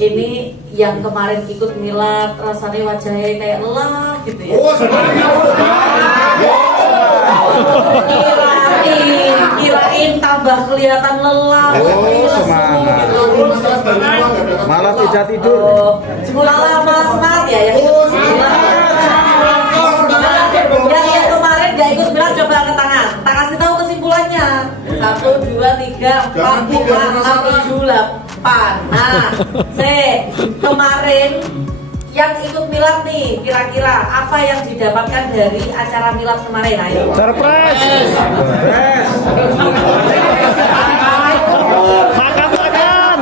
Ini yang kemarin ikut milad rasanya wajahnya kayak lelah gitu ya. Kirain tambah kelihatan lelah. Semangat. Gitu. Malah tidak tidur. Malah semangat ya yang yang kemarin gak ikut milad coba angkat tangan. Tak kasih tahu kesimpulannya. 1, 2, 3, 4, 5, 6, 7, 8. Nah, kemarin yang ikut milad nih, kira-kira apa yang didapatkan dari acara milad kemarin? Ayo. Surprise. Makan.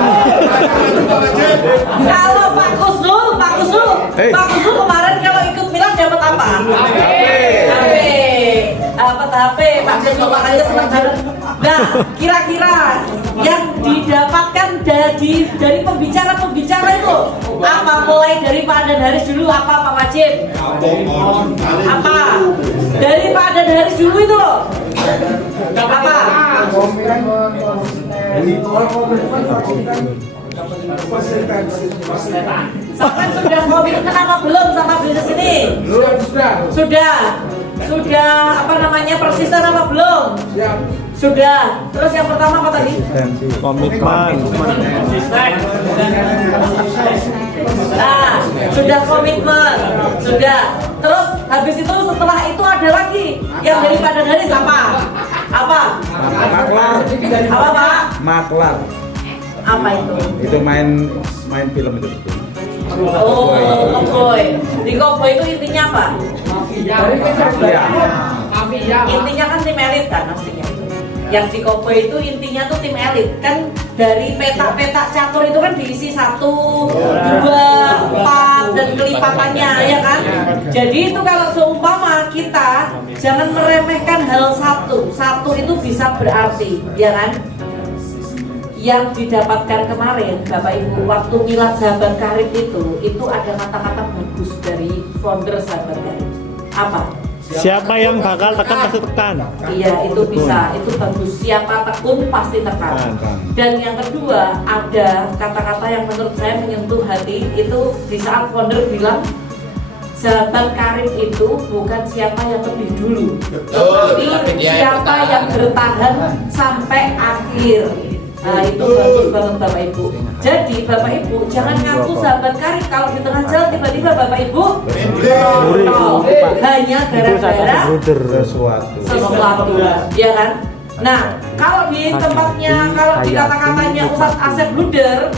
Kalau Pak Kusnul kemarin kalau ikut milad dapat apa? HP. Dapat HP. Pak Kusnul makanya senang banget. Nah, kira-kira yang didapatkan dari pembicara itu apa? Mulai dari Pak Adan Haris dulu apa Pak Wajib? Apa? Dari Pak Adan Haris dulu itu loh. Apa? Sampai sudah komitmen apa belum sama bisnis ini? Sudah apa namanya persisten apa belum? Sudah. Terus yang pertama apa tadi? Komitmen. Nah, sudah komitmen. Sudah. Terus habis itu setelah itu ada lagi yang dari Pak Haris apa? Apa? Maklar. Apa Pak? Maklar. Apa itu? Itu main film itu. Oh, Cowboy. Di Cowboy itu intinya apa? Intinya kan tim elit kan aslinya. Yang di Cowboy itu intinya tuh tim elit kan, dari petak-petak catur itu kan diisi 1, 2, 4 dan kelipatannya ya kan. Jadi itu kalau seumpama kita jangan meremehkan hal satu itu bisa berarti ya kan. Yang didapatkan kemarin Bapak Ibu waktu milad Sahabat Karib itu ada kata-kata bagus dari founder Sahabat Karib. Apa? Siapa yang bakal tekan pasti tekan. Iya itu bisa, itu bagus. Siapa tekun pasti tekan. Dan yang kedua ada kata-kata yang menurut saya menyentuh hati itu di saat founder bilang Sahabat Karib itu bukan siapa yang lebih dulu, tapi siapa yang bertahan sampai akhir. Nah itu bagus banget Bapak Ibu. Jadi Bapak Ibu jangan ngaku Sahabat Karib kalau di tengah jalan tiba-tiba Bapak Ibu hanya gara-gara sesuatu, ya kan? Nah kalau di tempatnya, kalau di kata-katanya Ustadz Asep Bluder,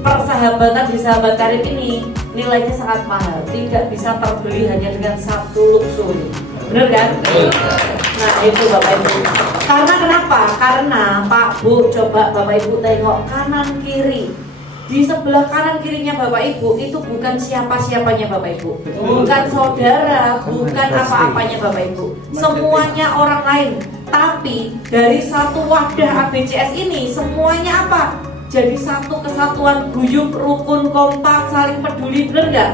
persahabatan di Sahabat Karib ini nilainya sangat mahal, tidak bisa terbeli hanya dengan satu luxury. Bener kan? Nah itu Bapak Ibu. Karena kenapa? Karena Pak Bu coba Bapak Ibu tengok kanan kiri. Di sebelah kanan kirinya Bapak Ibu itu bukan siapa-siapanya Bapak Ibu, bukan saudara, bukan apa-apanya Bapak Ibu. Semuanya orang lain. Tapi dari satu wadah ABCS ini semuanya apa? Jadi satu kesatuan, guyup, rukun, kompak, saling peduli, bener nggak?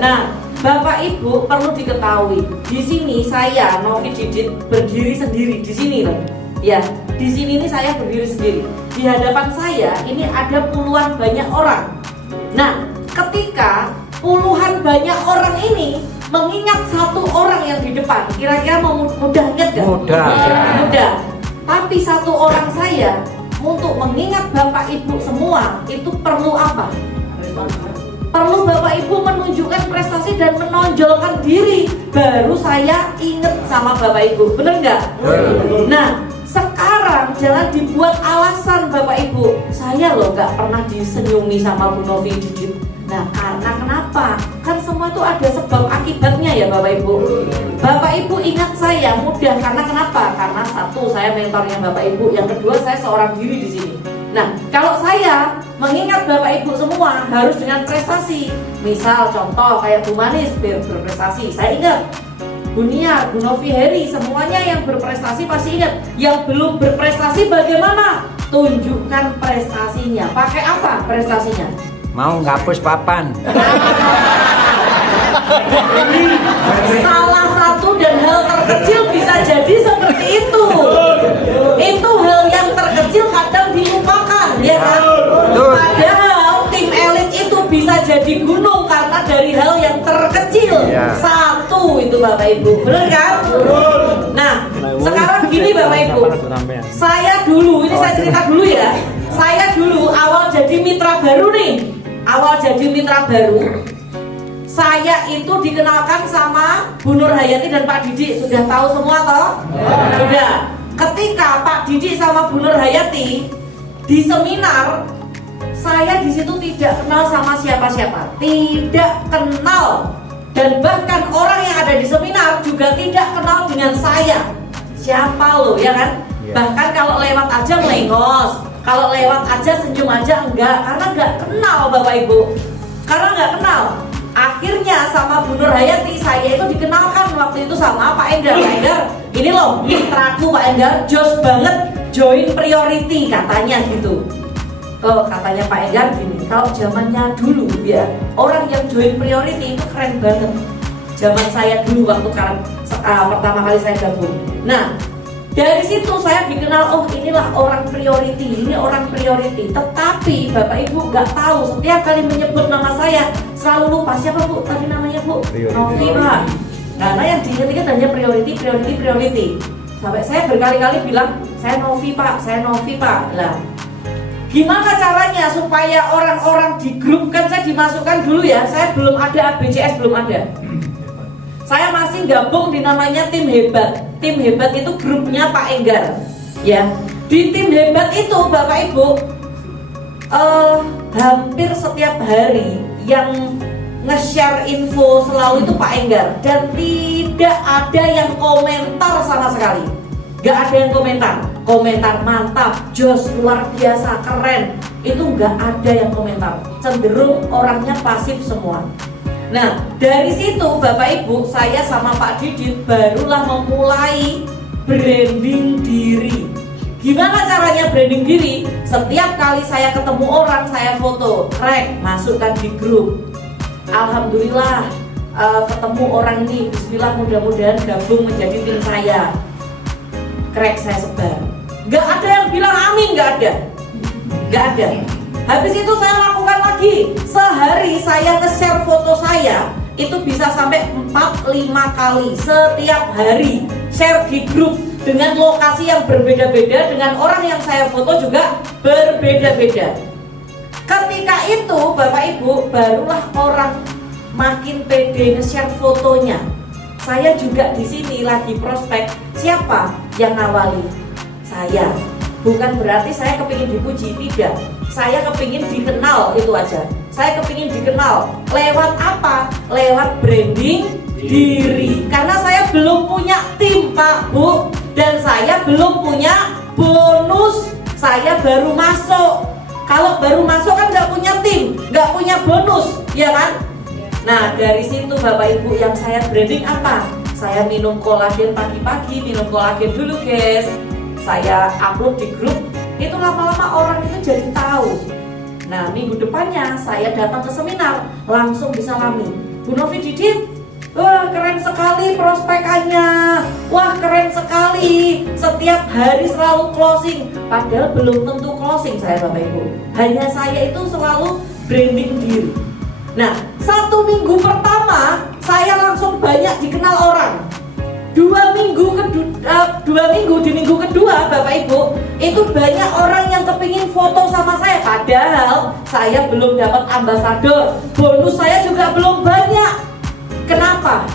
Nah, Bapak Ibu perlu diketahui, di sini saya Novi Didit berdiri sendiri di sini loh. Ya, di sini ini saya berdiri sendiri. Di hadapan saya ini ada puluhan banyak orang. Nah, ketika puluhan banyak orang ini mengingat satu orang yang di depan, kira-kira mudah ingat nggak? Mudah. Tapi satu orang saya untuk mengingat Bapak Ibu semua itu perlu apa? Perlu Bapak Ibu menunjukkan prestasi dan menonjolkan diri, baru saya inget sama Bapak Ibu, bener nggak? Nah, sekarang jangan dibuat alasan Bapak Ibu, saya loh nggak pernah disenyumi sama Bu Novi Didit. Nah, karena kenapa? Kan semua itu ada sebab akibatnya ya Bapak Ibu. Bapak Ibu ingat saya mudah karena kenapa? Karena satu, saya mentornya Bapak Ibu, yang kedua saya seorang diri di sini. Nah, kalau saya mengingat Bapak Ibu semua harus dengan prestasi. Misal contoh kayak Bu Manis berprestasi, saya ingat. Bu Nia, Bu Novi Heri, semuanya yang berprestasi pasti ingat. Yang belum berprestasi bagaimana? Tunjukkan prestasinya. Pakai apa prestasinya? Mau ngapus papan. Salah satu dan hal terkecil bisa jadi seperti itu. Itu hal yang terkecil kadang dilupakan, ya kan? Padahal Iya. Satu itu Bapak Ibu, bener kan? Nah, sekarang gini Bapak Ibu, saya dulu, ini saya cerita dulu ya. Saya dulu awal jadi mitra baru nih, saya itu dikenalkan sama Bu Nur Hayati dan Pak Didik. Sudah tahu semua toh? Sudah. Ketika Pak Didik sama Bu Nur Hayati di seminar, saya di situ tidak kenal sama siapa-siapa, tidak kenal, dan bahkan orang yang ada di seminar juga tidak kenal dengan saya. Siapa lo, ya kan? Bahkan kalau lewat aja melengos, kalau lewat aja senyum aja enggak, karena enggak kenal Bapak Ibu, karena enggak kenal. Akhirnya sama Bu Nur Hayati saya itu dikenalkan waktu itu sama Pak Enggar. Pak Enggar, ini loh mitraku Pak Enggar, jos banget, join priority katanya gitu. Oh, katanya Pak Enggar gini, kalau zamannya dulu ya, orang yang join priority itu keren banget. Zaman saya dulu waktu pertama kali saya gabung. Nah, dari situ saya dikenal, oh inilah orang priority, ini orang priority. Tetapi Bapak Ibu nggak tahu, setiap kali menyebut nama saya selalu lupa siapa Bu, tadi namanya Bu? Novi Pak. Karena yang diingat-ingat hanya priority. Sampai saya berkali-kali bilang, saya Novi Pak. Lah, gimana caranya supaya orang-orang di grup, kan saya dimasukkan dulu ya, saya belum ada ABCS, belum ada. Saya masih gabung di namanya Tim Hebat. Tim Hebat itu grupnya Pak Enggar. Ya, di Tim Hebat itu Bapak Ibu hampir setiap hari yang nge-share info selalu itu Pak Enggar, dan tidak ada yang komentar sama sekali. Gak ada yang komentar mantap, jos, luar biasa, keren. Itu gak ada yang komentar, cenderung orangnya pasif semua. Nah, dari situ Bapak Ibu, saya sama Pak Didit barulah memulai branding diri. Gimana caranya branding diri? Setiap kali saya ketemu orang, saya foto, masukkan di grup. Alhamdulillah, ketemu orang ini, bismillah, mudah-mudahan gabung menjadi tim saya. Saya sebar. Gak ada yang bilang amin, gak ada. Habis itu saya lakukan lagi. Sehari saya nge-share foto saya itu bisa sampai 4-5 kali setiap hari. Share di grup dengan lokasi yang berbeda-beda, dengan orang yang saya foto juga berbeda-beda. Ketika itu Bapak Ibu, barulah orang makin pede nge-share fotonya. Saya juga di sini lagi prospek. Siapa yang ngawali? Saya. Bukan berarti saya kepingin dipuji, tidak. Saya kepingin dikenal, itu aja. Saya kepingin dikenal. Lewat apa? Lewat branding diri. Karena saya belum punya tim Pak Bu, dan saya belum punya bonus. Saya baru masuk. Kalau baru masuk kan nggak punya tim, nggak punya bonus, ya kan? Nah, dari situ Bapak Ibu, yang saya branding apa? Saya minum kolagen pagi-pagi, minum kolagen dulu guys. Saya upload di grup, itu lama-lama orang itu jadi tahu. Nah, minggu depannya saya datang ke seminar, langsung disalami. Bu Novi Didit, wah keren sekali prospekannya, wah keren sekali, setiap hari selalu closing. Padahal belum tentu closing saya Bapak Ibu, hanya saya itu selalu branding diri. Nah, 1 minggu pertama saya langsung banyak dikenal orang. 2 minggu di minggu kedua Bapak Ibu, itu banyak orang yang kepingin foto sama saya. Padahal saya belum dapat ambasador, bonus saya juga belum banyak. Kenapa?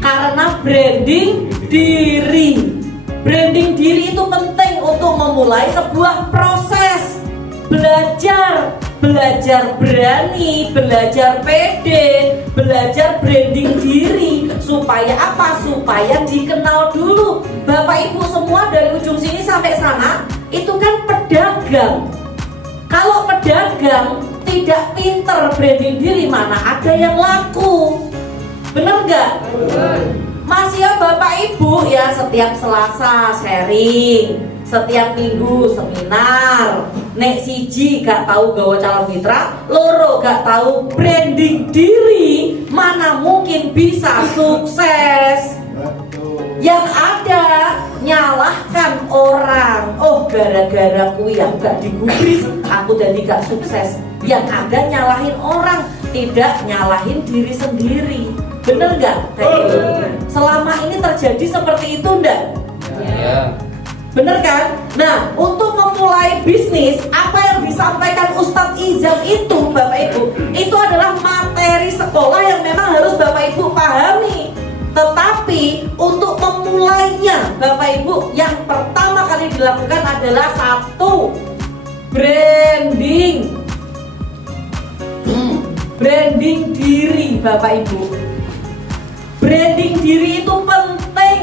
Karena branding diri. Branding diri itu penting untuk memulai sebuah proses belajar berani, belajar pede, belajar branding diri. Supaya apa? Supaya dikenal dulu. Bapak Ibu semua dari ujung sini sampai sana itu kan pedagang. Kalau pedagang tidak pinter branding diri, mana ada yang laku? Bener nggak? Masih ya Bapak Ibu ya, setiap Selasa sharing, setiap minggu seminar. Nek siji gak tahu gawa calon mitra, loro gak tahu branding diri, mana mungkin bisa sukses. Yang ada nyalahkan orang, oh gara-gara aku yang gak digubris aku jadi gak sukses. Yang ada nyalahin orang, tidak nyalahin diri sendiri. Bener nggak? Kayak gitu. Selama ini terjadi seperti itu enggak? Iya. Bener kan? Nah, untuk memulai bisnis, apa yang disampaikan Ustadz Izam itu, Bapak Ibu, itu adalah materi sekolah yang memang harus Bapak Ibu pahami. Tetapi untuk memulainya, Bapak Ibu, yang pertama kali dilakukan adalah satu, branding. Branding diri, Bapak Ibu. Branding diri itu penting.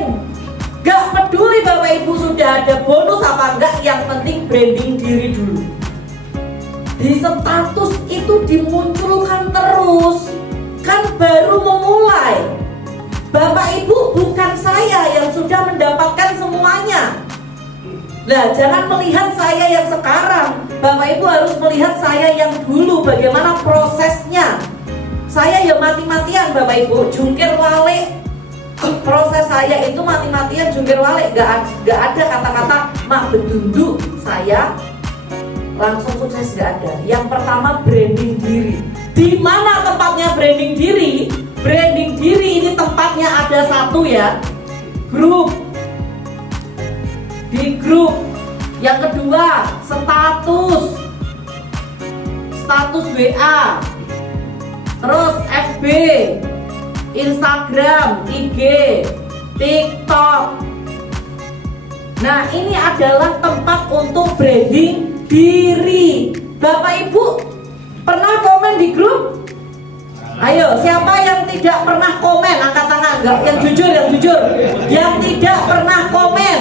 Gak peduli Bapak Ibu sudah ada bonus apa enggak, yang penting branding diri dulu. Di status itu dimunculkan terus, kan baru memulai. Bapak Ibu bukan saya yang sudah mendapatkan semuanya. Nah, jangan melihat saya yang sekarang. Bapak Ibu harus melihat saya yang dulu, bagaimana prosesnya. Saya ya mati-matian Bapak Ibu, jungkir balik. Proses saya itu mati-matian jungkir balik, gak ada kata-kata mak bedunduk saya langsung sukses, gak ada. Yang pertama branding diri. Di mana tempatnya branding diri? Branding diri ini tempatnya ada satu ya, grup. Di grup. Yang kedua status WA, terus FB, Instagram, IG, TikTok. Nah, ini adalah tempat untuk branding diri. Bapak Ibu pernah komen di grup? Ayo, siapa yang tidak pernah komen? Angkat tangan. Enggak, yang jujur, yang jujur. Yang tidak pernah komen.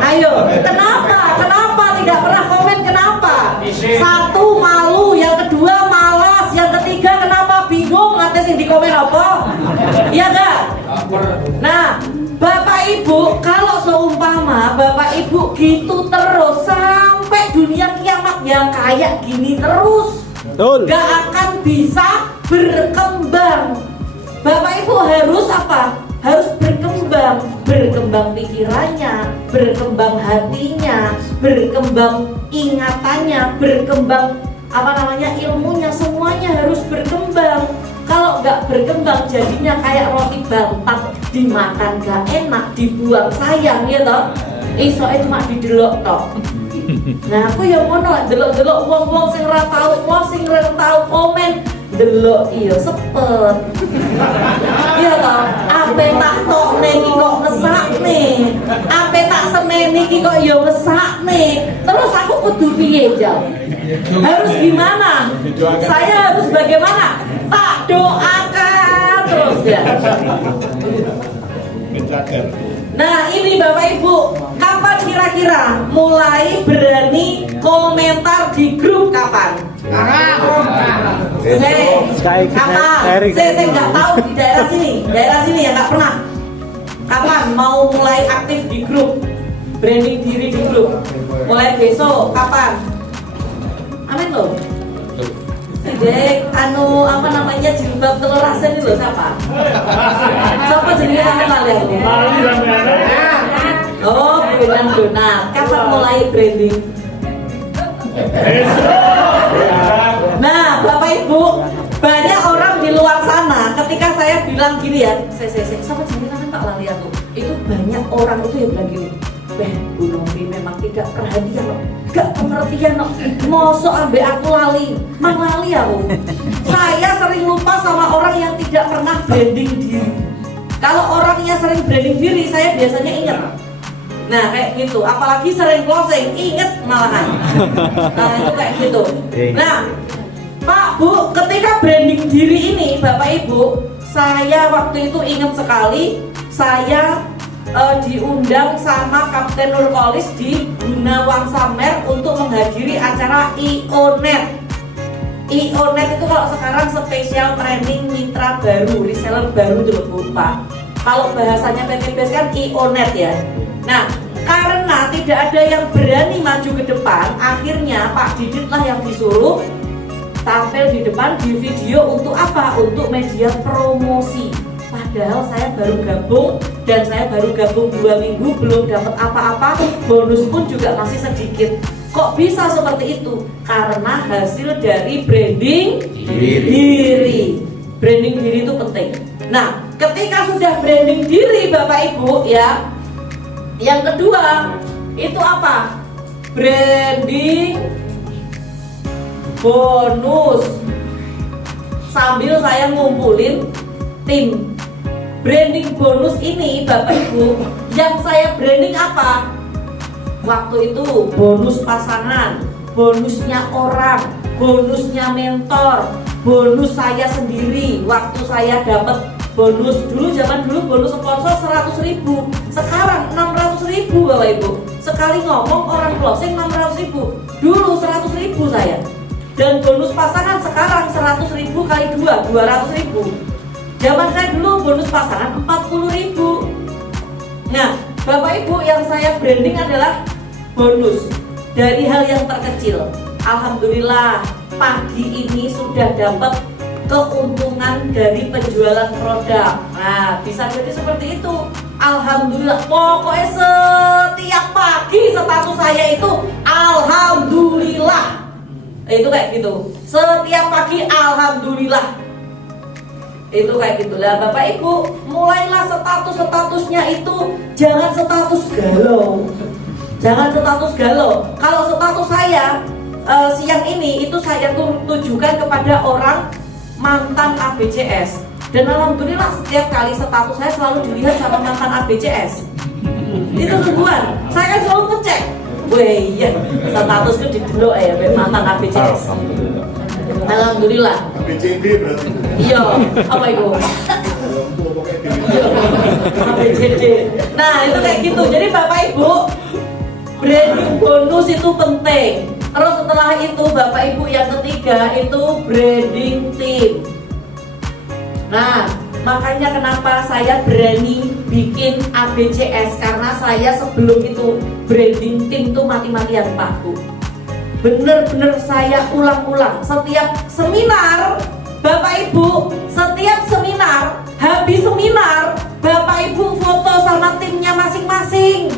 Ayo, kenapa tidak pernah komen? Kenapa? Satu, malu. Yang kedua, malas. Yang ketiga, kenapa? Bingung. Nanti yang di komen apa? Iya enggak? Nah, Bapak Ibu, kalau seumpama Bapak Ibu gitu terus sampai dunia kiamat yang kayak gini terus, gak akan bisa berkembang. Bapak Ibu harus apa? Harus berkembang pikirannya, berkembang hatinya, berkembang ingatannya, berkembang ilmunya, semuanya harus berkembang. Kalau nggak berkembang jadinya kayak roti bantat, dimakan gak enak, dibuang sayang ya toh. Isoke cuma didelok toh. Nah aku ya ngono lah, delok-delok wong-wong sing ora tau post, sing ora tau komen, delok iya sepet. Iya toh, ape tak tokne iki kok ngesakne, ape tak semene iki kok ya ngesakne. Terus aku kudu piye, Jal? Harus gimana? Saya harus bagaimana? Tak doakan terus ya. Nah ini Bapak Ibu, kapan kira-kira mulai berani komentar di grup kapan? Saya nggak tahu di daerah sini ya nggak pernah. Kapan mau mulai aktif di grup, branding diri di grup? Mulai besok kapan? Amin loh. Dek, jilbab telur asin itu loh siapa? Siapa jenenge sampe lali aku? Oh, Donat. Kapan mulai branding? Nah, Bapak Ibu, banyak orang di luar sana ketika saya bilang gini ya, saya siapa jenenge sampe tak lali aku. Itu banyak orang itu yang bilang gini, Bu Novi memang tidak perhatian loh, gak pengertian loh, mosok ambek aku lali, mang lali aku. Saya sering lupa sama orang yang tidak pernah branding diri. Kalau orangnya sering branding diri, saya biasanya ingat. Nah kayak gitu, apalagi sering closing, inget malahan. Nah itu kayak gitu. Nah Pak Bu, ketika branding diri ini Bapak Ibu, saya waktu itu ingat sekali, saya diundang sama Kapten Nurkolis di Gunawan Samer untuk menghadiri acara IONET. IONET itu kalau sekarang spesial training mitra baru, reseller baru itu lupa. Kalau bahasanya PTBS kan IONET ya. Nah, karena tidak ada yang berani maju ke depan, akhirnya Pak Didit lah yang disuruh tampil di depan di video untuk apa? Untuk media promosi. Padahal saya baru gabung dan saya baru gabung 2 minggu, belum dapat apa-apa, bonus pun juga masih sedikit. Kok bisa seperti itu? Karena hasil dari branding diri. Branding diri itu penting. Nah, ketika sudah branding diri Bapak Ibu ya, yang kedua itu apa? Branding bonus. Sambil saya ngumpulin tim. Branding bonus ini Bapak Ibu, yang saya branding apa? Waktu itu bonus pasangan, bonusnya orang, bonusnya mentor, bonus saya sendiri. Waktu saya dapat bonus zaman dulu bonus sponsor 100.000, sekarang 600.000 Bapak Ibu. Sekali ngomong orang closing 600.000, dulu 100.000 saya. Dan bonus pasangan sekarang 100.000 kali 2, 200.000. Zaman saya dulu bonus pasangan 40.000. Nah, Bapak Ibu, yang saya branding adalah bonus dari hal yang terkecil. Alhamdulillah pagi ini sudah dapat keuntungan dari penjualan produk. Nah, bisa jadi seperti itu. Alhamdulillah, pokoknya setiap pagi status saya itu alhamdulillah. Itu kayak gitu. Setiap pagi alhamdulillah. Itu kayak gitulah Bapak Ibu. Mulailah statusnya itu jangan status galau. Jangan status galau. Kalau status saya siang ini itu saya tujukan kepada orang mantan ABCS. Dan alhamdulillah setiap kali status saya selalu dilihat sama mantan ABCS. Itu tujuan. Saya kan selalu ngecek. Wah iya, statusku didelok ya mantan ABCS. Alhamdulillah. ABCD berarti. Iya, apa itu? Iya, ABCD. Nah itu kayak gitu. Jadi Bapak Ibu, branding bonus itu penting. Terus setelah itu Bapak Ibu yang ketiga itu branding team. Nah, makanya kenapa saya berani bikin ABCS, karena saya sebelum itu branding team tuh mati-matian Pak Bu. Bener-bener saya ulang-ulang setiap seminar Bapak Ibu, setiap seminar, habis seminar Bapak Ibu foto sama timnya masing-masing.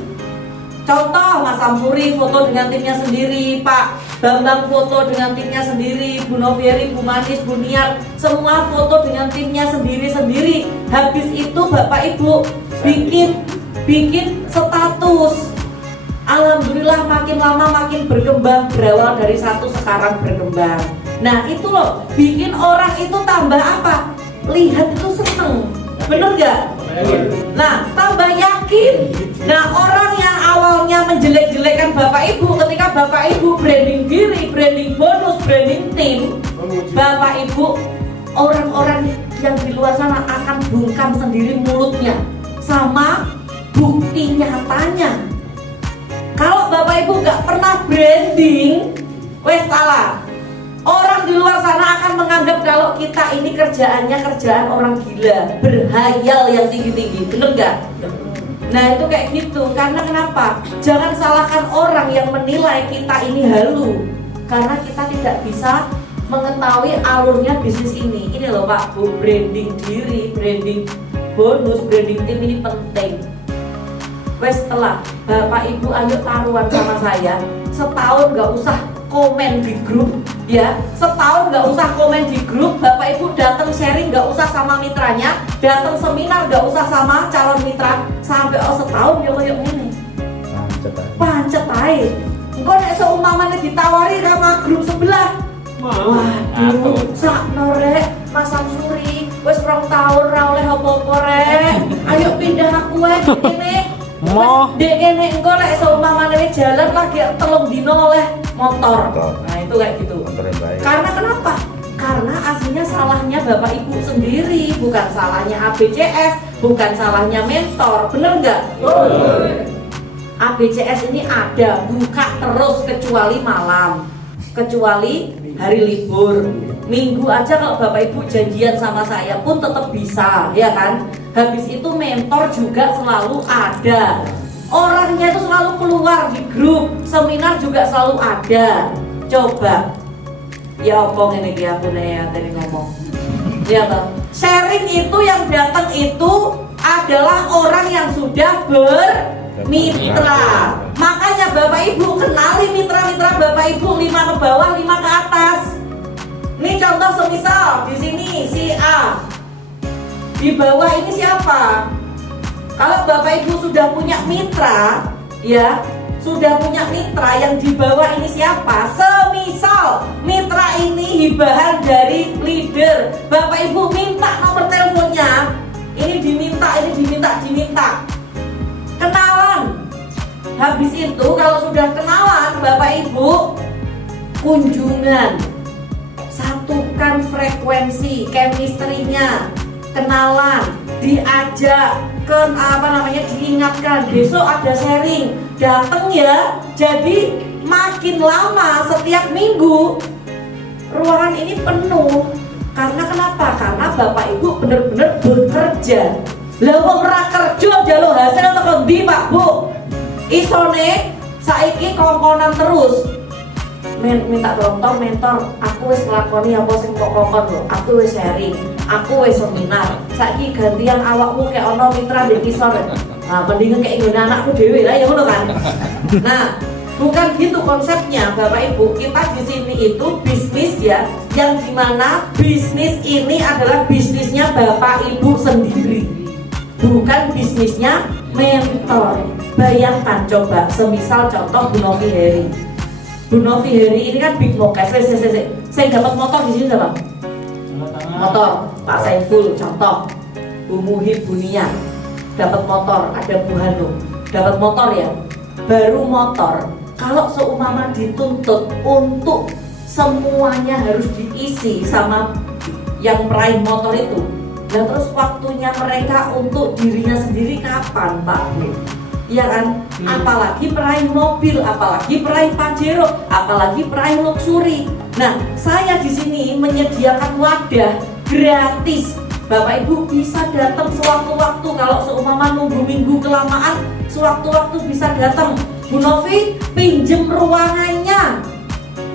Contoh Mas Samsuri foto dengan timnya sendiri, Pak Bambang foto dengan timnya sendiri, Bu Novieri, Bu Manis, Bu Niar, semua foto dengan timnya sendiri-sendiri. Habis itu Bapak Ibu bikin status. Alhamdulillah makin lama makin berkembang, berawal dari satu sekarang berkembang. Nah itu loh, bikin orang itu tambah apa? Lihat itu seneng, bener gak? Nah tambah yakin. Nah orang yang awalnya menjelek-jelekan Bapak Ibu, ketika Bapak Ibu branding diri, branding bonus, branding tim, Bapak Ibu, orang-orang yang di luar sana akan bungkam sendiri mulutnya sama bukti nyatanya. Kalau Bapak Ibu nggak pernah branding, wes salah. Orang di luar sana akan menganggap kalau kita ini kerjaannya kerjaan orang gila, berhayal yang tinggi-tinggi, bener nggak? Nah itu kayak gitu. Karena kenapa? Jangan salahkan orang yang menilai kita ini halu, karena kita tidak bisa mengetahui alurnya bisnis ini. Ini loh Pak Bu, branding diri, branding bonus, branding tim ini penting. Wes setelah Bapak Ibu ayo taruhan sama saya, setahun nggak usah komen di grup ya, setahun nggak usah komen di grup. Bapak Ibu datang sharing nggak usah sama mitranya, datang seminar nggak usah sama calon mitra, sampai setahun ya kayak ini pancet aja. Engkau nek seumpamanya ditawari sama grup sebelah, waduh sakno rek Mas Samsuri wes 2 tahun ra oleh apa-apa rek, ayo pindah aku ae kene. Moh Dek ngene engko lek seumpamane jalan lagi 3 dino oleh motor. Nah, itu kayak gitu. Karena kenapa? Karena aslinya salahnya Bapak Ibu sendiri, bukan salahnya ABCS, bukan salahnya mentor. Bener nggak? ABCS ini ada, buka terus kecuali malam, kecuali hari libur. Minggu aja kalau Bapak Ibu janjian sama saya pun tetap bisa, ya kan? Habis itu mentor juga selalu ada. Orangnya itu selalu keluar di grup, seminar juga selalu ada. Coba. Ya opong ini dia aku nih tadi ngomong. Ya toh. Sharing itu yang datang itu adalah orang yang sudah mitra. Makanya Bapak Ibu kenali mitra-mitra Bapak Ibu, 5 ke bawah, 5 ke atas. Ini contoh semisal di sini si A. Di bawah ini siapa? Kalau Bapak Ibu sudah punya mitra, ya, sudah punya mitra yang di bawah ini siapa? Semisal mitra ini hibahan dari leader. Bapak Ibu minta nomor teleponnya. Ini diminta. Kenalan. Habis itu kalau sudah kenalan Bapak Ibu kunjungan. Satukan frekuensi, chemistry-nya, kenalan, diajak ke diingatkan besok ada sharing, datang ya. Jadi makin lama setiap minggu ruangan ini penuh. Karena kenapa? Karena Bapak Ibu benar-benar bekerja. Lah wong ora kerja njaluk hasil teko ndi Pak Bu? Isone saiki kongkonan terus. Minta tolong mentor, aku wis nglakoni apa sing kok kongkon lho. Aku wis sharing, aku wis seminar. Saiki gantian awakmu kayak ono mitra ndek kisor. Nah, mendingan kayak nggone anakku dhewe lah ya ngono kan. Nah, bukan gitu konsepnya Bapak Ibu. Kita di sini itu bisnis ya, yang dimana bisnis ini adalah bisnisnya Bapak Ibu sendiri, bukan bisnisnya mentor. Bayangkan coba, semisal contoh Bu Novi Heri. Bu Novi Heri ini kan big mokes. Saya dapat motor di sini siapa? Motor Pak Saiful contoh. Bu Muhib Bunia dapat motor, ada Bu Hanum dapat motor ya. Baru motor. Kalau seumpama dituntut untuk semuanya harus diisi sama yang meraih motor itu, dan terus waktunya mereka untuk dirinya sendiri kapan Pak? Iya kan? Apalagi peraih mobil, apalagi peraih Pajero, apalagi peraih luxury. Nah, saya di sini menyediakan wadah gratis. Bapak Ibu bisa datang sewaktu-waktu. Kalau seumpama nunggu minggu kelamaan, sewaktu-waktu bisa datang. Bu Novi pinjem ruangannya,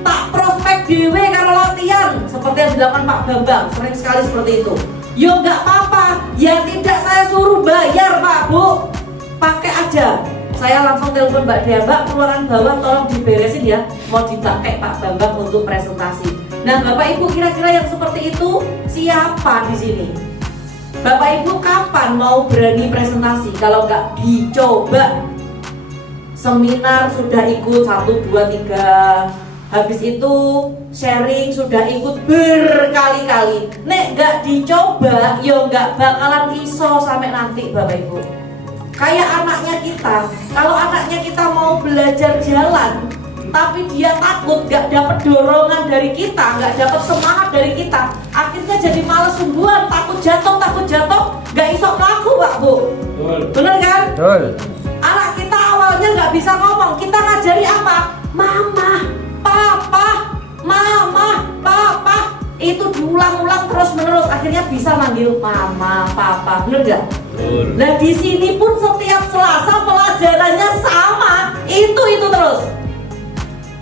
tak prospek dewe karo latihan, seperti yang dilakukan Pak Bambang, sering sekali seperti itu. Yo nggak apa-apa, ya tidak saya suruh bayar Pak Bu, pakai aja. Saya langsung telepon Mbak Dea, Mbak ruangan bawah tolong diberesin ya, mau dipakai Pak Bambang untuk presentasi. Nah Bapak Ibu kira-kira yang seperti itu siapa di sini? Bapak Ibu kapan mau berani presentasi kalau nggak dicoba? Seminar sudah ikut 1, 2, 3, habis itu sharing sudah ikut berkali-kali. Nek nggak dicoba, yo nggak bakalan iso sampai nanti Bapak Ibu. Kayak anaknya kita, kalau anaknya kita mau belajar jalan, tapi dia takut, nggak dapat dorongan dari kita, nggak dapat semangat dari kita, akhirnya jadi malas sungguhan, takut jatuh, nggak iso melaku Pak Bu. Bener kan? Betul. Anak kita awalnya nggak bisa ngomong, kita ngajari apa? Mama, papa, mama, papa. Itu diulang-ulang terus-menerus, akhirnya bisa manggil mama, papa, bener nggak? Nah di sini pun setiap Selasa pelajarannya sama, itu terus.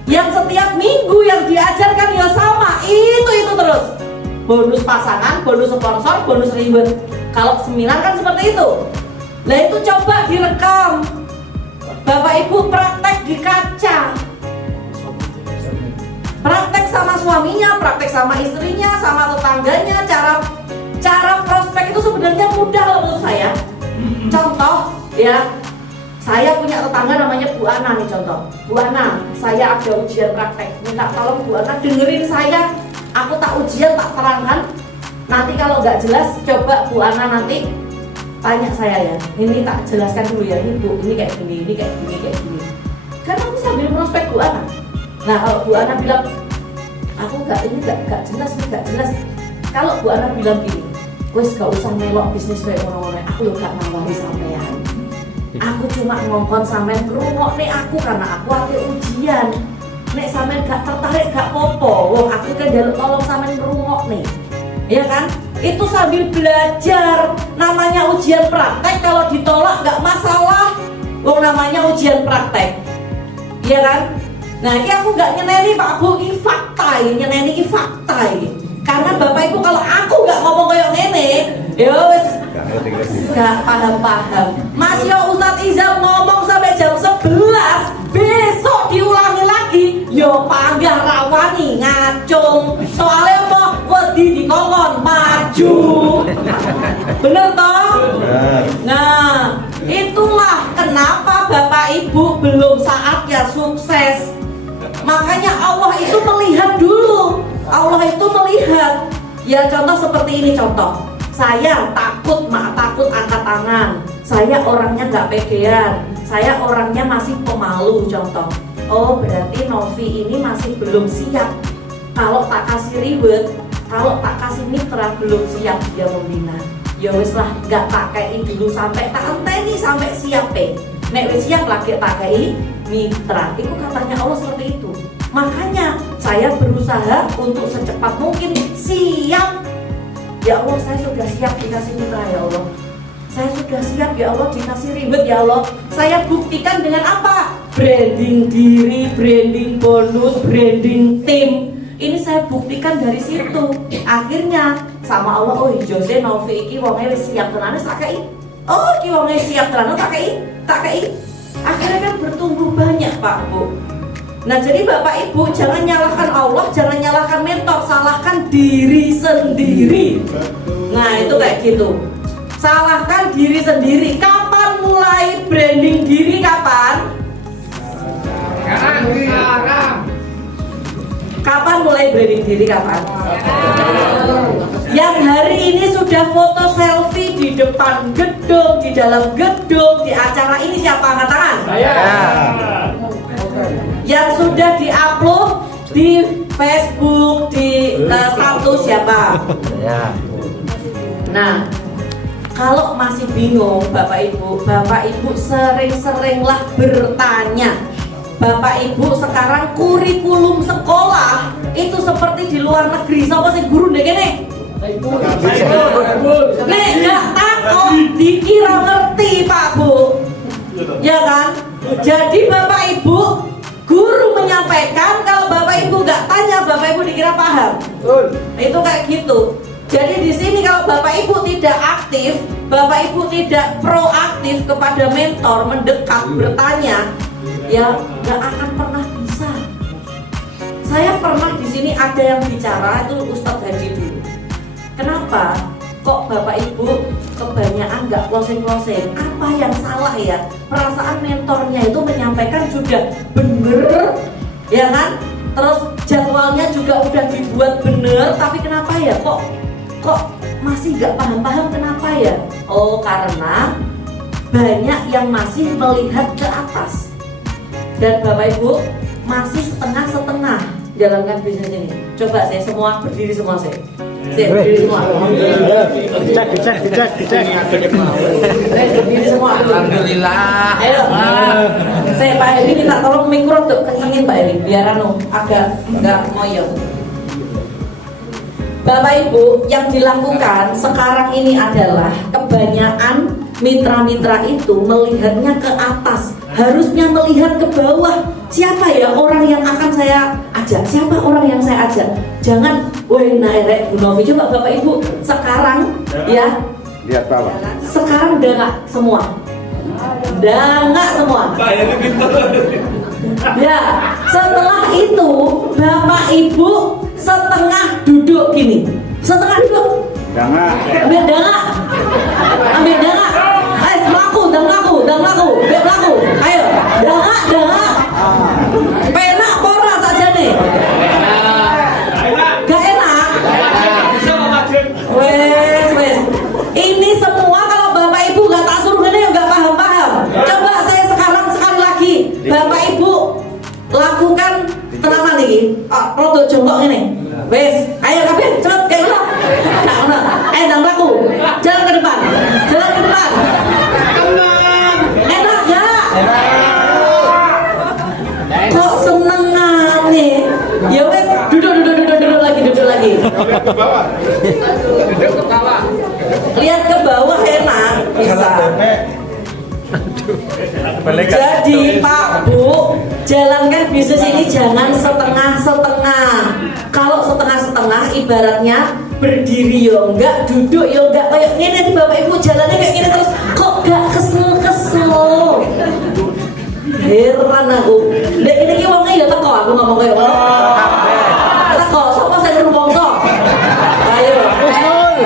Yang setiap minggu yang diajarkan ya sama, itu terus. Bonus pasangan, bonus sponsor, bonus reward. Kalau seminar kan seperti itu. Nah itu coba direkam. Bapak Ibu praktek di kaca. Praktek sama suaminya, praktek sama istrinya, sama tetangganya. Cara prospek itu sebenarnya mudah loh menurut saya. Contoh ya, saya punya tetangga namanya Bu Ana nih contoh. Bu Ana, saya ada ujian praktek. Minta tolong Bu Ana dengerin saya. Aku tak ujian, tak terangkan. Nanti kalau nggak jelas, coba Bu Ana nanti tanya saya ya. Ini tak jelaskan dulu ya, ini Bu, ini kayak gini, ini kayak gini, kayak gini. Karena aku sambil prospek Bu Ana. Nah kalau Bu Ana bilang, aku nggak jelas, ini nggak jelas. Kalau Bu Ana bilang gini, wes gak usah melok bisnis kayak orang-orang, aku lo gak nawari sampean. Aku cuma ngongkon sampean ngrungok nih aku karena aku ate ujian. Nek sampean gak tertarik gak popo, wong aku kan jaluk tolong sampean ngrungok nih. Ya kan? Itu sambil belajar. Namanya ujian praktek, kalau ditolak gak masalah. Wong namanya ujian praktek. Iya kan? Nah, ini aku gak nyeneni Pak Bu, ini fakta ini, nyeneni ini fakta ini. Karena Bapak Ibu kalau aku nggak ngomong kayak nenek, ya wes Gak paham-paham. Mas yo Ustadz Izam ngomong sampai jam 11, besok diulangi lagi. Yo panggah rawani ngacung. Soalnya apa? Wedi dikongkon maju. Bener toh? Nah, itulah kenapa Bapak Ibu belum saatnya sukses. Makanya Allah itu melihat dulu. Allah itu melihat. Ya contoh seperti ini contoh. Saya takut angkat tangan. Saya orangnya nggak pedean. Saya orangnya masih pemalu contoh. Oh berarti Novi ini masih belum siap. Kalau tak kasih ribet, kalau tak kasih mitra belum siap dia membina. Ya wis lah, nggak pakai dulu sampai tak enteni sampai siap nek wis siap lagi pakai mitra. Itu katanya Allah seperti itu. Makanya saya berusaha untuk secepat mungkin siap. Ya Allah, saya sudah siap dikasih mitra ya Allah. Saya sudah siap ya Allah dikasih ribet ya Allah. Saya buktikan dengan apa? Branding diri, branding bonus, branding tim. Ini saya buktikan dari situ. Akhirnya sama Allah, oh Jose Novi iki wonge wis siap tenan tak kei. Oh iki wonge siap tenan tak kei. Akhirnya kan bertumbuh banyak Pak Bu. Nah jadi Bapak Ibu jangan nyalahkan Allah, jangan nyalahkan mentor, salahkan diri sendiri. Nah itu kayak gitu. Salahkan diri sendiri. Kapan mulai branding diri kapan? Sekarang. Kapan mulai branding diri kapan? Yang hari ini sudah foto selfie di depan gedung, di dalam gedung, di acara ini siapa angkat tangan? Saya. Yang sudah diupload di Facebook, di status siapa? Ya. Nah, kalau masih bingung Bapak Ibu sering-seringlah bertanya. Bapak Ibu sekarang kurikulum sekolah itu seperti di luar negeri. Siapa sih guru deh kene? Nek nggak takut dikira ngerti Pak Bu, ya kan? Jadi Bapak Ibu guru menyampaikan, kalau Bapak Ibu nggak tanya, Bapak Ibu dikira paham. Itu kayak gitu. Jadi di sini kalau Bapak Ibu tidak aktif, Bapak Ibu tidak proaktif kepada mentor, mendekat, bertanya, ya nggak akan pernah bisa. Saya pernah di sini ada yang bicara itu Ustadz Haji dulu. Kenapa? Kok Bapak Ibu kebanyakan nggak closing? Apa yang salah ya? Perasaan mentornya itu menyampaikan sudah bener, ya kan? Terus jadwalnya juga udah dibuat bener, tapi kenapa ya? Kok masih nggak paham-paham kenapa ya? Oh karena banyak yang masih melihat ke atas. Dan Bapak Ibu masih setengah-setengah jalankan bisnis ini. Coba saya semua berdiri semua saya. Berdiri semua. Dicek. Berdiri semua. Alhamdulillah. Ayo. Saya Pak Heri minta tolong mikro untuk kencengin Pak Heri biar agak enggak ngoyong. Bapak Ibu, yang dilakukan sekarang ini adalah kebanyakan mitra-mitra itu melihatnya ke atas, harusnya melihat ke bawah. Siapa ya orang yang akan saya ajak? Siapa orang yang saya ajak? Jangan, woi naik Bu Novi. Coba Bapak Ibu sekarang ya. Lihat bawah. Sekarang udah nggak semua. Ya, setelah itu Bapak Ibu setengah duduk gini. Setengah duduk. Ambil danga. Melaku. Ayo, danga. Penak pora saja nih. Gak enak. Wes. Ini semua kalau Bapak Ibu gak tak suruh ini gak paham. Coba saya sekarang sekali lagi. Bapak Ibu lakukan tenanan nih. Produk jongkok ini. Wes, ayo kabeh cepet kayak ngono. Gak ngono. Ayo ndang laku. Jalan ke depan. Enak gak? Kok senengan nih? Ya wes, duduk lagi. Lihat ke bawah enak, bisa. Jadi Pak Bu, jalankan bisnis ini jangan setengah-setengah. Kalau setengah-setengah ibaratnya berdiri yo enggak, duduk yo enggak, kayak gini nih bapak ibu jalannya kayak gini terus kok gak kesel. Heran aku. Lek ini wongnya ya teko aku ngomong kayak ngono. Teko, sapa sing rumangsa? Ayo, Usnul.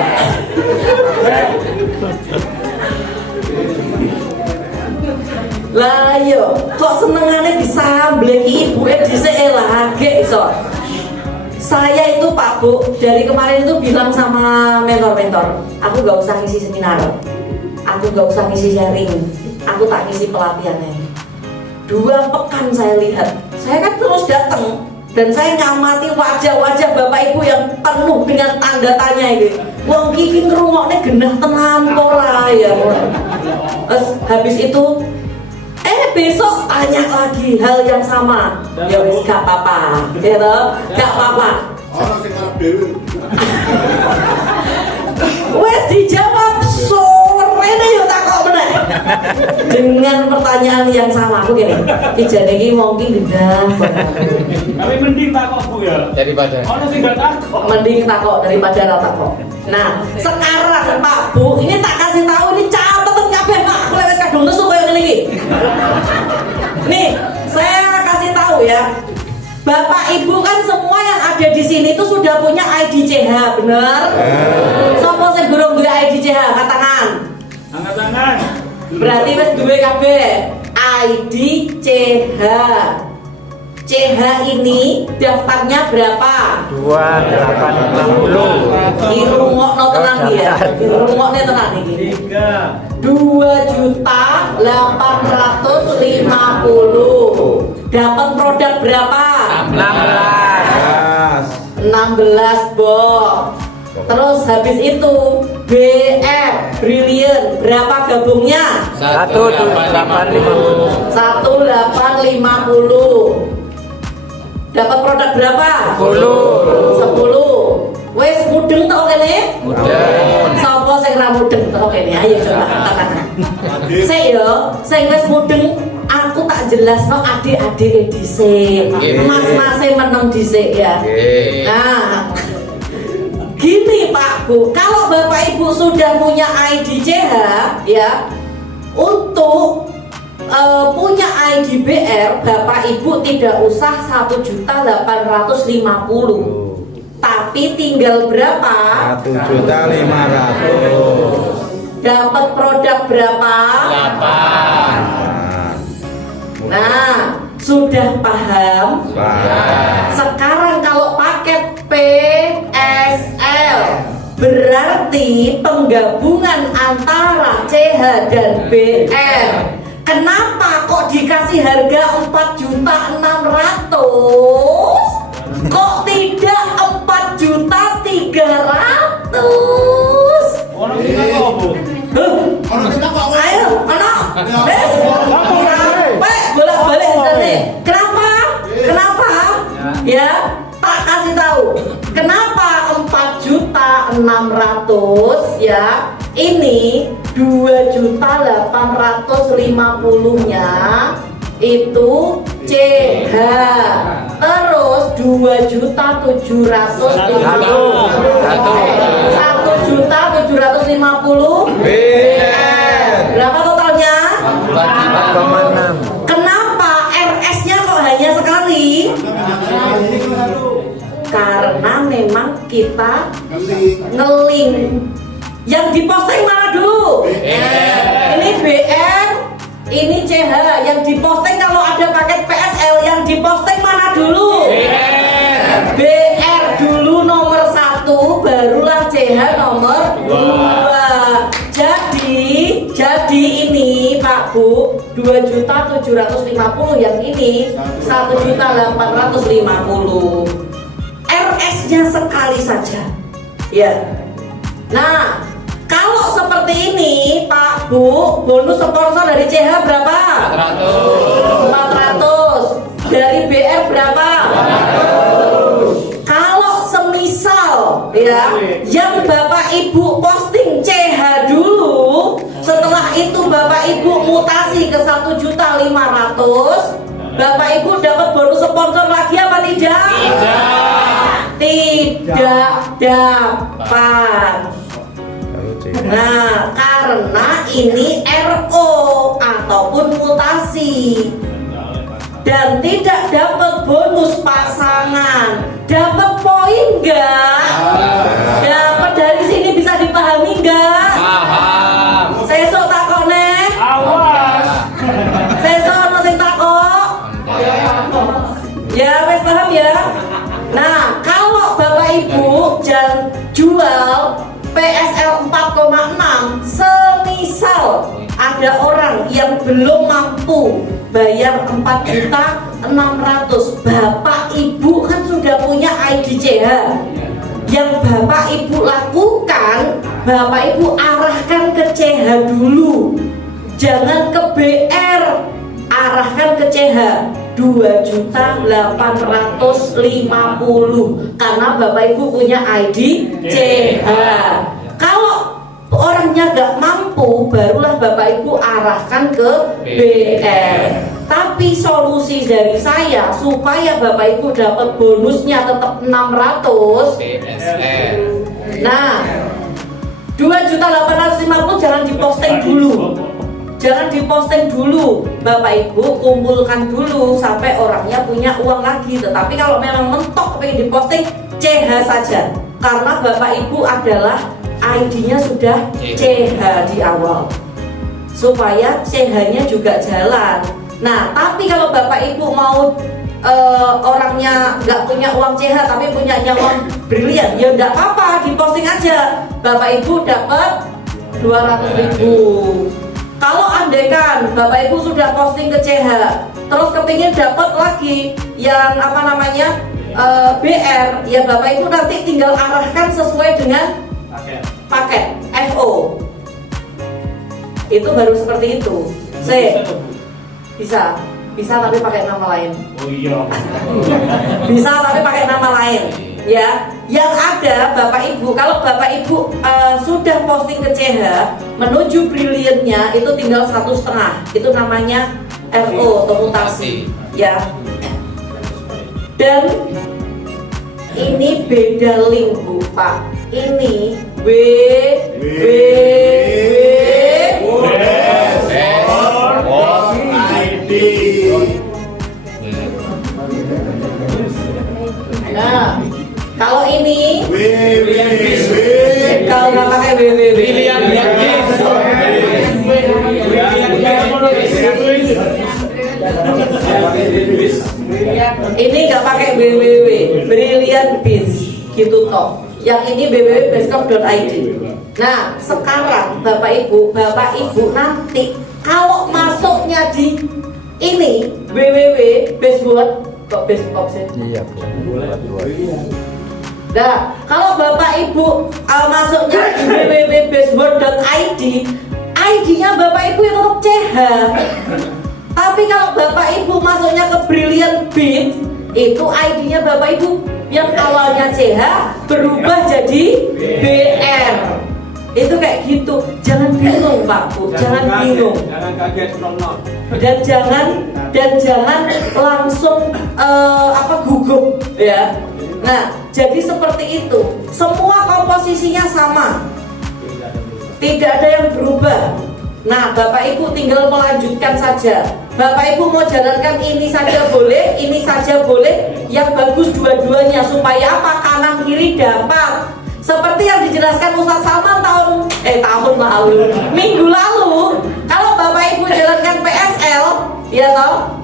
Lah yo, kok senengane disambleki ibuke dhisik lagi iso. Saya itu Pak Bu, dari kemarin itu bilang sama mentor-mentor, aku gak usah ngisi seminar, aku gak usah ngisi sharing, aku tak ngisi pelatihannya. 2 pekan saya lihat, saya kan terus datang dan saya ngamati wajah-wajah bapak ibu yang penuh dengan tanda tanya ini. Wong kiki ngrungokne genah tenan ora ya. Terus habis itu besok tanya lagi hal yang sama. Ya wis gak apa-apa, gitu. Gak apa-apa. Orang sing arep dhewe. Wes dijawab sore yo takok meneh. Dengan pertanyaan yang sama aku gini. Ijane iki wong ki gendang. Tapi mending takok Bu ya. Daripada. Ono sing gak takok. Mending takok daripada ora takok. Nah, sekarang Pak Bu, ini tak kasih tahu ini catetan kabeh Pak. Aku wis kadung nesu koyo ngene iki. Nih, saya kasih tahu ya. Bapak Ibu kan semua yang ada di sini itu sudah punya ID CH, bener? Sopo sing durung duwe ID CH, angkat tangan. Angkat tangan. Berarti wis duwe kabeh ID CH. CH ini daftarnya berapa? 2860. Di rungokno tenang ya. Di rungokne tenang iki. 2.850.000. Dapat produk berapa? 16 box. Terus habis itu BR Brilliant berapa gabungnya? 1850. 1850. Dapat produk berapa? 10. Wes mudeng tok kene? Mudeng. Sapa sing ra mudeng tok kene? Ayo coba angkat tangan. Sik yo, sing wis mudeng aku tak jelasno adik-adik dhisik. Mas-mase meneng dhisik ya. Nah, gini Pak Bu, kalau Bapak Ibu sudah punya ID CH ya, untuk punya ID BR, Bapak Ibu tidak usah 1.850.000, tapi tinggal berapa? 1.500.000. Dapat produk berapa? 8. Nah, sudah paham? Sekarang kalau paket PSL berarti penggabungan antara CH dan BR. Kenapa kok dikasih harga 4.600.000? Kok tidak 4.300.000? Ono sing takok Bu. Orang sing takok. Ayo, ono. Wes. Sampai bolak-balik sini. Kenapa? Kenapa? Ya, tak kasih tahu. Kenapa 4.600.000 ya? Ini 2.850.000-nya itu CH. Terus 1.750.000 BR. Berapa totalnya? 4,6. Kenapa RS-nya kok hanya sekali? Karena memang kita ngeling. Yang diposting mana dulu? Ini BR, ini CH. Yang diposting kalau ada paket PSL, yang diposting mana dulu? BR dulu nomor 1, barulah CH nomor 2. Jadi ini Pak Bu, 2.750.000, yang ini 1.850.000. RS-nya sekali saja. Ya. Nah, kalau seperti ini Pak Bu, bonus sponsor dari CH berapa? 400. Dari BR berapa? 400. Kalau semisal ya, yang Bapak Ibu posting CH dulu, setelah itu Bapak Ibu mutasi ke 1.500.000, Bapak Ibu dapat bonus sponsor lagi apa tidak? Tidak. tidak dapat. Nah, karena ini RO ataupun mutasi dan tidak dapat bonus pasangan. Dapat poin nggak? Dapat dari sini bisa dipahami nggak? Paham. Sesok takok nih. Awas. Sesok ono sing takok. Ya, wes paham ya. Nah, kalau Bapak Ibu jual PSL 4,6, semisal ada orang yang belum mampu bayar 4.600.000, Bapak Ibu kan sudah punya IDCH. Yang Bapak Ibu lakukan, Bapak Ibu arahkan ke CH dulu, jangan ke BR, arahkan ke CH 2.850.000 karena Bapak Ibu punya ID CH. Kalau orangnya nggak mampu, barulah Bapak Ibu arahkan ke BR. Tapi solusi dari saya supaya Bapak Ibu dapat bonusnya tetap 600. PSR. Nah, 2.850.000 jangan diposting dulu. Jangan diposting dulu, Bapak Ibu kumpulkan dulu sampai orangnya punya uang lagi. Tetapi kalau memang mentok pengen diposting, CH saja. Karena Bapak Ibu adalah ID-nya sudah CH di awal, supaya CH-nya juga jalan. Nah, tapi kalau Bapak Ibu mau orangnya nggak punya uang CH tapi punya uang brilian, ya nggak apa-apa, diposting aja. Bapak Ibu dapat 200.000. Kalau andaikan Bapak Ibu sudah posting ke CH, terus kepingin dapat lagi yang BR, ya Bapak Ibu nanti tinggal arahkan sesuai dengan paket FO. Itu baru seperti itu. Bisa tapi pakai nama lain. Oh iya. Bisa tapi pakai nama lain. Ya, yang ada Bapak Ibu, kalau Bapak Ibu sudah posting ke CH menuju briliannya itu tinggal 1,5, itu namanya RO atau mutasi, ya. Dan ini beda link Bu Pak, ini Nah, kalau ini kalau nggak pakai www, ini nggak pakai www, Brilliant Biz gitu toh. Yang ini www.bestcom.id. Nah, sekarang Bapak Ibu nanti kalau masuknya di ini www.bestworld kok Bestcom sih? Iya, nah, kalau Bapak Ibu masuknya di www.bestworld.id, ID-nya Bapak Ibu yang tetap CH. Tapi kalau Bapak Ibu masuknya ke Brilliant Biz, itu ID-nya Bapak Ibu yang awalnya CH berubah jadi BR. Itu kayak gitu. Jangan bingung Pak Bu, jangan bingung. Jangan kaget Dan jangan langsung gugup ya. Nah, jadi seperti itu. Semua komposisinya sama. Tidak ada yang berubah. Nah, Bapak Ibu tinggal melanjutkan saja. Bapak Ibu mau jalankan ini saja boleh, ini saja boleh. Yang bagus dua-duanya supaya apa? Kanan kiri dapat. Seperti yang dijelaskan Ustaz Salman tahun lalu, minggu lalu. Kalau Bapak Ibu jalankan PSL, ya toh,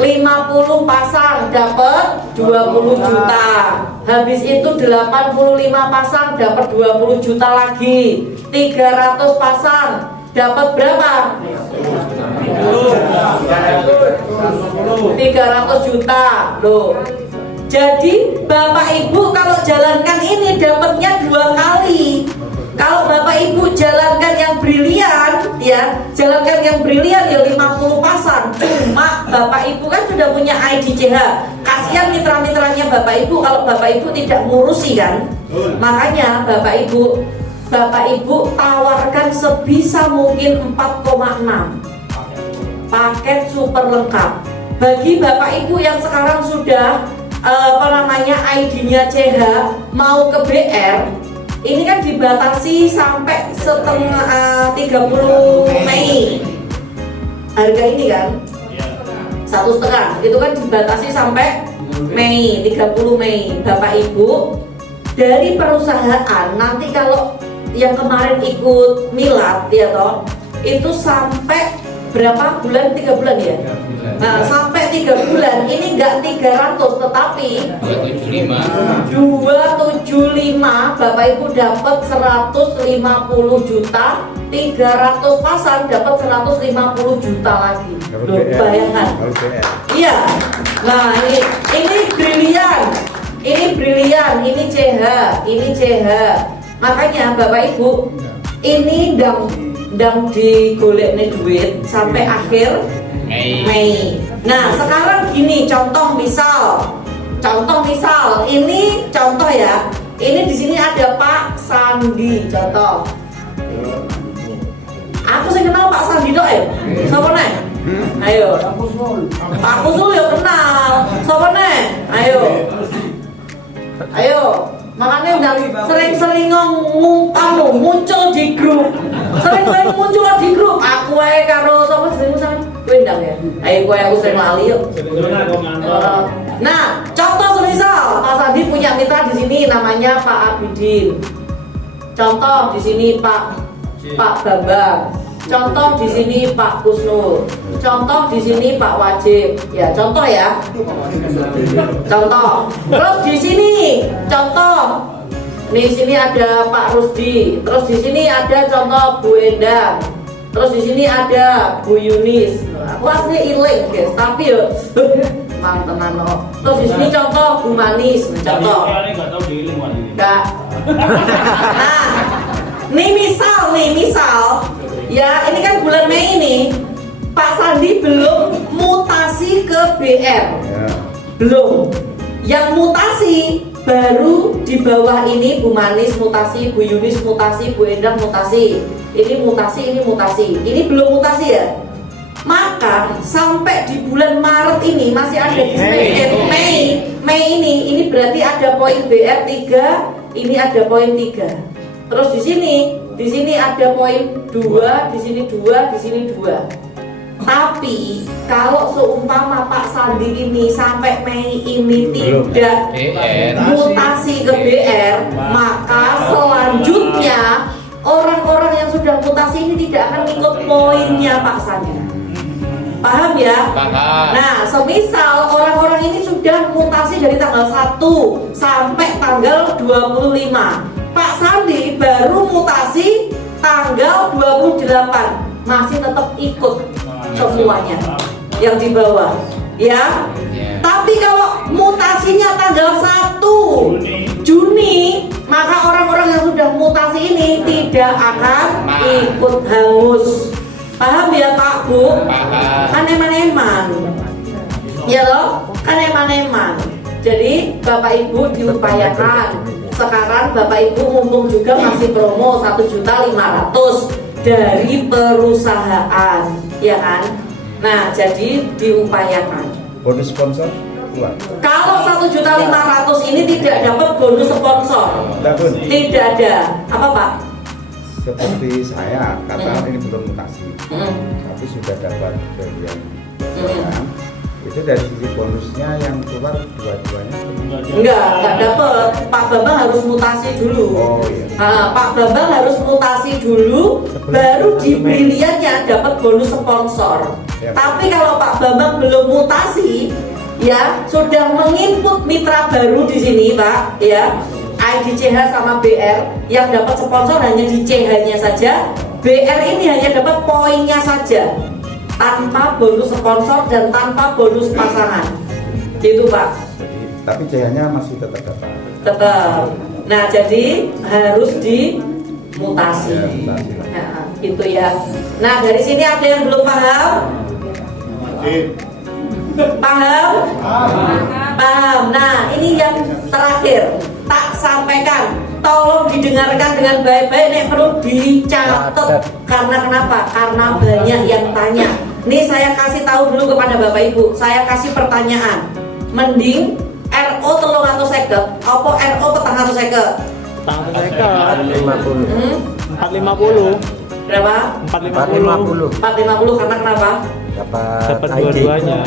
50 pasang dapat 20 juta. Habis itu 85 pasang dapat 20 juta lagi. 300 pasang dapat berapa? 300 juta loh. Jadi Bapak Ibu kalau jalankan ini dapatnya 2 kali. Kalau Bapak Ibu jalankan yang brilian, ya jalankan yang brilian ya 50 pasang. Cuma Bapak Ibu kan sudah punya IDCH. Kasihan mitra-mitranya Bapak Ibu kalau Bapak Ibu tidak ngurusi kan. Makanya Bapak Ibu tawarkan sebisa mungkin 4,6 paket super lengkap. Bagi Bapak Ibu yang sekarang sudah apa namanya ID-nya CH mau ke BR, ini kan dibatasi sampai 30 Mei. Harga ini kan 1,5, itu kan dibatasi sampai Mei, 30 Mei. Bapak Ibu dari perusahaan nanti kalau yang kemarin ikut milad ya toh, itu sampai berapa bulan? 3 bulan ya? Nah, sampai 3 bulan ini enggak 300 tetapi 275 Bapak Ibu dapat 150 juta, 300 pasang dapat 150 juta lagi. Loh, bayangkan. Iya. Nah, ini brilian. Ini brilian, ini CH, ini CH. Makanya Bapak Ibu ini ndang digolekne duit sampai akhir Mei. Nah, sekarang gini, contoh misal, ini contoh ya. Ini di sini ada Pak Sandi, contoh. Aku sih kenal Pak Sandi dok ya. Siapa nih? Ayo. Pak Kusul ya kenal. Siapa nih? Ayo. Makanya udah sering-sering muncul di grup. Sering-sering muncul di grup. Aku karo sama sering wendang ya. Ayo aku sering lali yuk. Nah, contoh semisal Pak Sandi punya mitra di sini namanya Pak Abidin. Contoh di sini Pak Bambang. Contoh di sini Pak Kusnul. Contoh di sini Pak Wajib. Ya, contoh ya. Contoh. Terus di sini contoh. Di sini ada Pak Rusdi. Terus di sini ada contoh Bu Endang. Terus di sini ada Bu Yunis. Aku asli iling, guys, tapi ya mang tenan no. Terus di sini contoh Bu Manis, contoh. Enggak. Nah, nih misal. Ya, ini kan bulan Mei ini. Pak Sandi belum mutasi ke BR. Belum. Yang mutasi baru di bawah ini Bu Manis mutasi, Bu Yunis mutasi, Bu Endang mutasi. Ini mutasi. Ini belum mutasi ya. Maka sampai di bulan Maret ini masih ada di Mei ini berarti ada poin BR 3, ini ada poin 3. Terus di sini ada poin 2, di sini 2, di sini 2. Tapi kalau seumpama Pak Sandi ini sampai Mei ini tidak mutasi ke BR, maka selanjutnya orang-orang yang sudah mutasi ini tidak akan ikut poinnya Pak Sandi. Paham ya? Paham. Nah, semisal orang-orang ini sudah mutasi dari tanggal 1 sampai tanggal 25. Pak Sandi baru mutasi tanggal 28. Masih tetap ikut semuanya yang di bawah. Ya. Tapi kalau mutasinya tanggal 1 Juni, maka orang-orang yang sudah mutasi ini tidak akan ikut hangus. Paham ya Pak Bu? Paham. Kan eman-eman. Ya loh, kan eman-eman. Jadi Bapak Ibu diupayakan. Sekarang Bapak Ibu mumpung juga masih promo 1.500.000 dari perusahaan, ya kan? Nah, jadi diupayakan. Bonus sponsor kuat. Kalau 1.500.000 ini tidak dapat bonus sponsor. Tidak ada. Apa Pak? Seperti saya, kata ini belum mutasi, tapi sudah dapat bagian program. Itu dari sisi bonusnya yang keluar dua-duanya. Enggak dapat. Pak Bambang harus mutasi dulu. Oh iya. Nah, Pak Bambang harus mutasi dulu, baru di briliannya dapat bonus sponsor. Ya. Tapi kalau Pak Bambang belum mutasi, ya sudah menginput mitra baru di sini, Pak, ya. ID CH sama BR yang dapat sponsor hanya di CH-nya saja. BR ini hanya dapat poinnya saja, tanpa bonus sponsor dan tanpa bonus pasangan. Gitu Pak. Tapi CH-nya masih tetap dapat. Tetap. Nah, jadi harus dimutasi. Nah, gitu ya. Nah, dari sini ada yang belum paham? Paham? Paham. Nah, ini yang terakhir. Tak sampaikan, tolong didengarkan dengan baik-baik, nek perlu dicatat. Karena kenapa? Karena banyak yang tanya. Nih saya kasih tahu dulu kepada Bapak Ibu, saya kasih pertanyaan. Mending RO 350 apa RO 450? Tangan mereka 450. Berapa? 450. 450 karena kenapa? Dapat dua-duanya.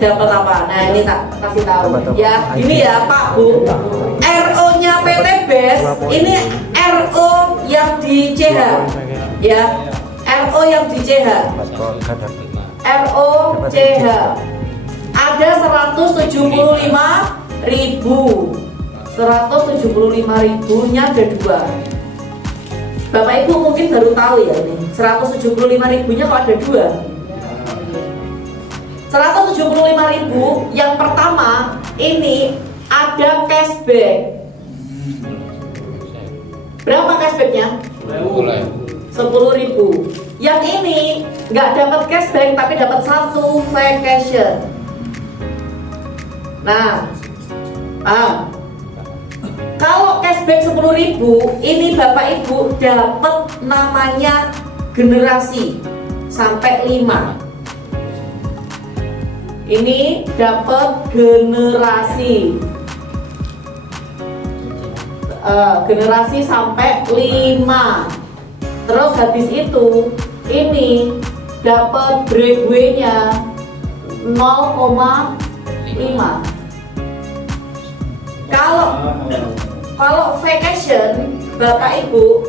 Dapat apa? Nah ini tak kasih tahu Dapat ya. Ini ya Pak Bu, RO-nya PT Best ini RO yang di CH ya, RO yang di CH, RO CH ada 175.000. 175.000-nya ada dua. Bapak Ibu mungkin baru tahu ya ini 175.000-nya kok ada dua. 175.000 yang pertama ini ada cashback. Berapa cashbacknya? 10.000. Yang ini nggak dapat cashback tapi dapat satu vacation. Nah, kalau cashback 10.000 ini Bapak Ibu dapat namanya generasi sampai 5. Ini dapat generasi generasi sampai 5. Terus habis itu ini dapat breakaway-nya 0,5. Kalau vacation Bapak Ibu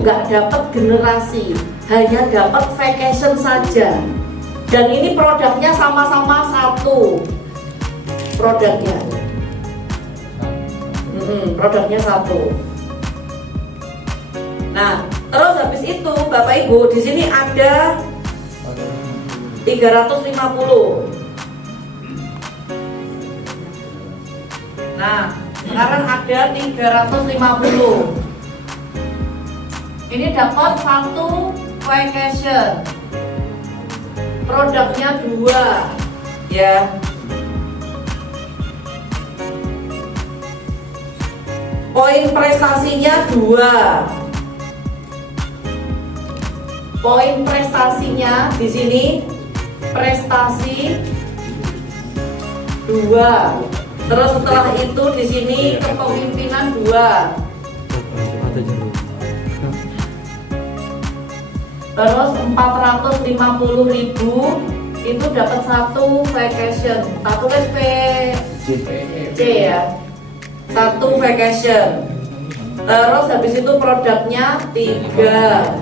nggak dapat generasi, hanya dapat vacation saja. Dan ini produknya sama-sama satu. Produknya satu. Nah, terus habis itu Bapak Ibu di sini ada 350. Nah, sekarang ada 350. Ini dapat satu vacation. Produknya 2 ya. Poin prestasinya 2. Poin prestasinya di sini prestasi 2. Terus setelah itu di sini kepemimpinan 2. Terus 450.000 itu dapat satu vacation, satu VC ya, satu vacation. Terus habis itu produknya 3.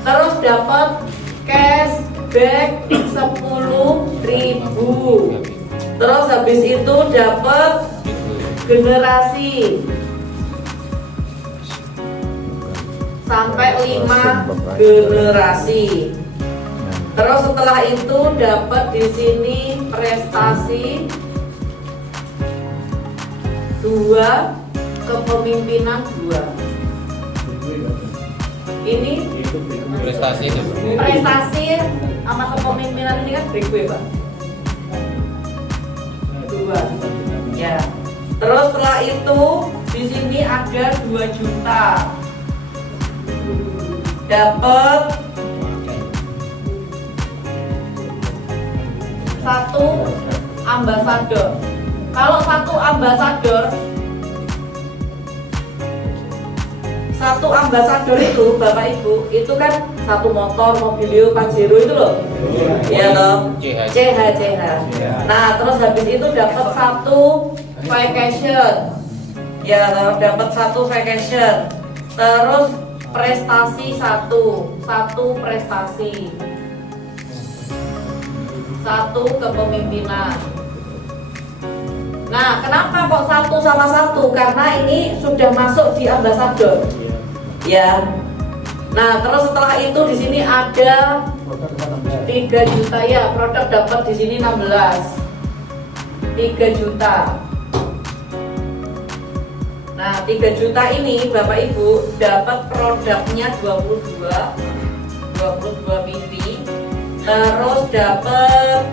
Terus dapat cashback 10.000. Terus habis itu dapat generasi sampai 5 generasi. Terus setelah itu dapat di sini prestasi 2, kepemimpinan 2. Ini prestasi sama kepemimpinan ini kan breakaway Pak. 2 ya. Terus setelah itu di sini ada 2 juta. Dapat 1 ambasador. Kalau 1 ambasador itu Bapak Ibu itu kan 1 motor, mobilio, Pajero itu loh. Iya loh. CH. Nah, terus habis itu dapat 1 vacation. Ya, dapat 1 vacation. Terus prestasi 1 prestasi, 1 kepemimpinan. Nah, kenapa kok 1 sama 1? Karena ini sudah masuk di ambasador, ya. Nah, terus setelah itu di sini ada 3 juta ya, produk dapat di sini 16, 3 juta. Nah, 3 juta ini Bapak Ibu dapat produknya 22 PV. Terus dapat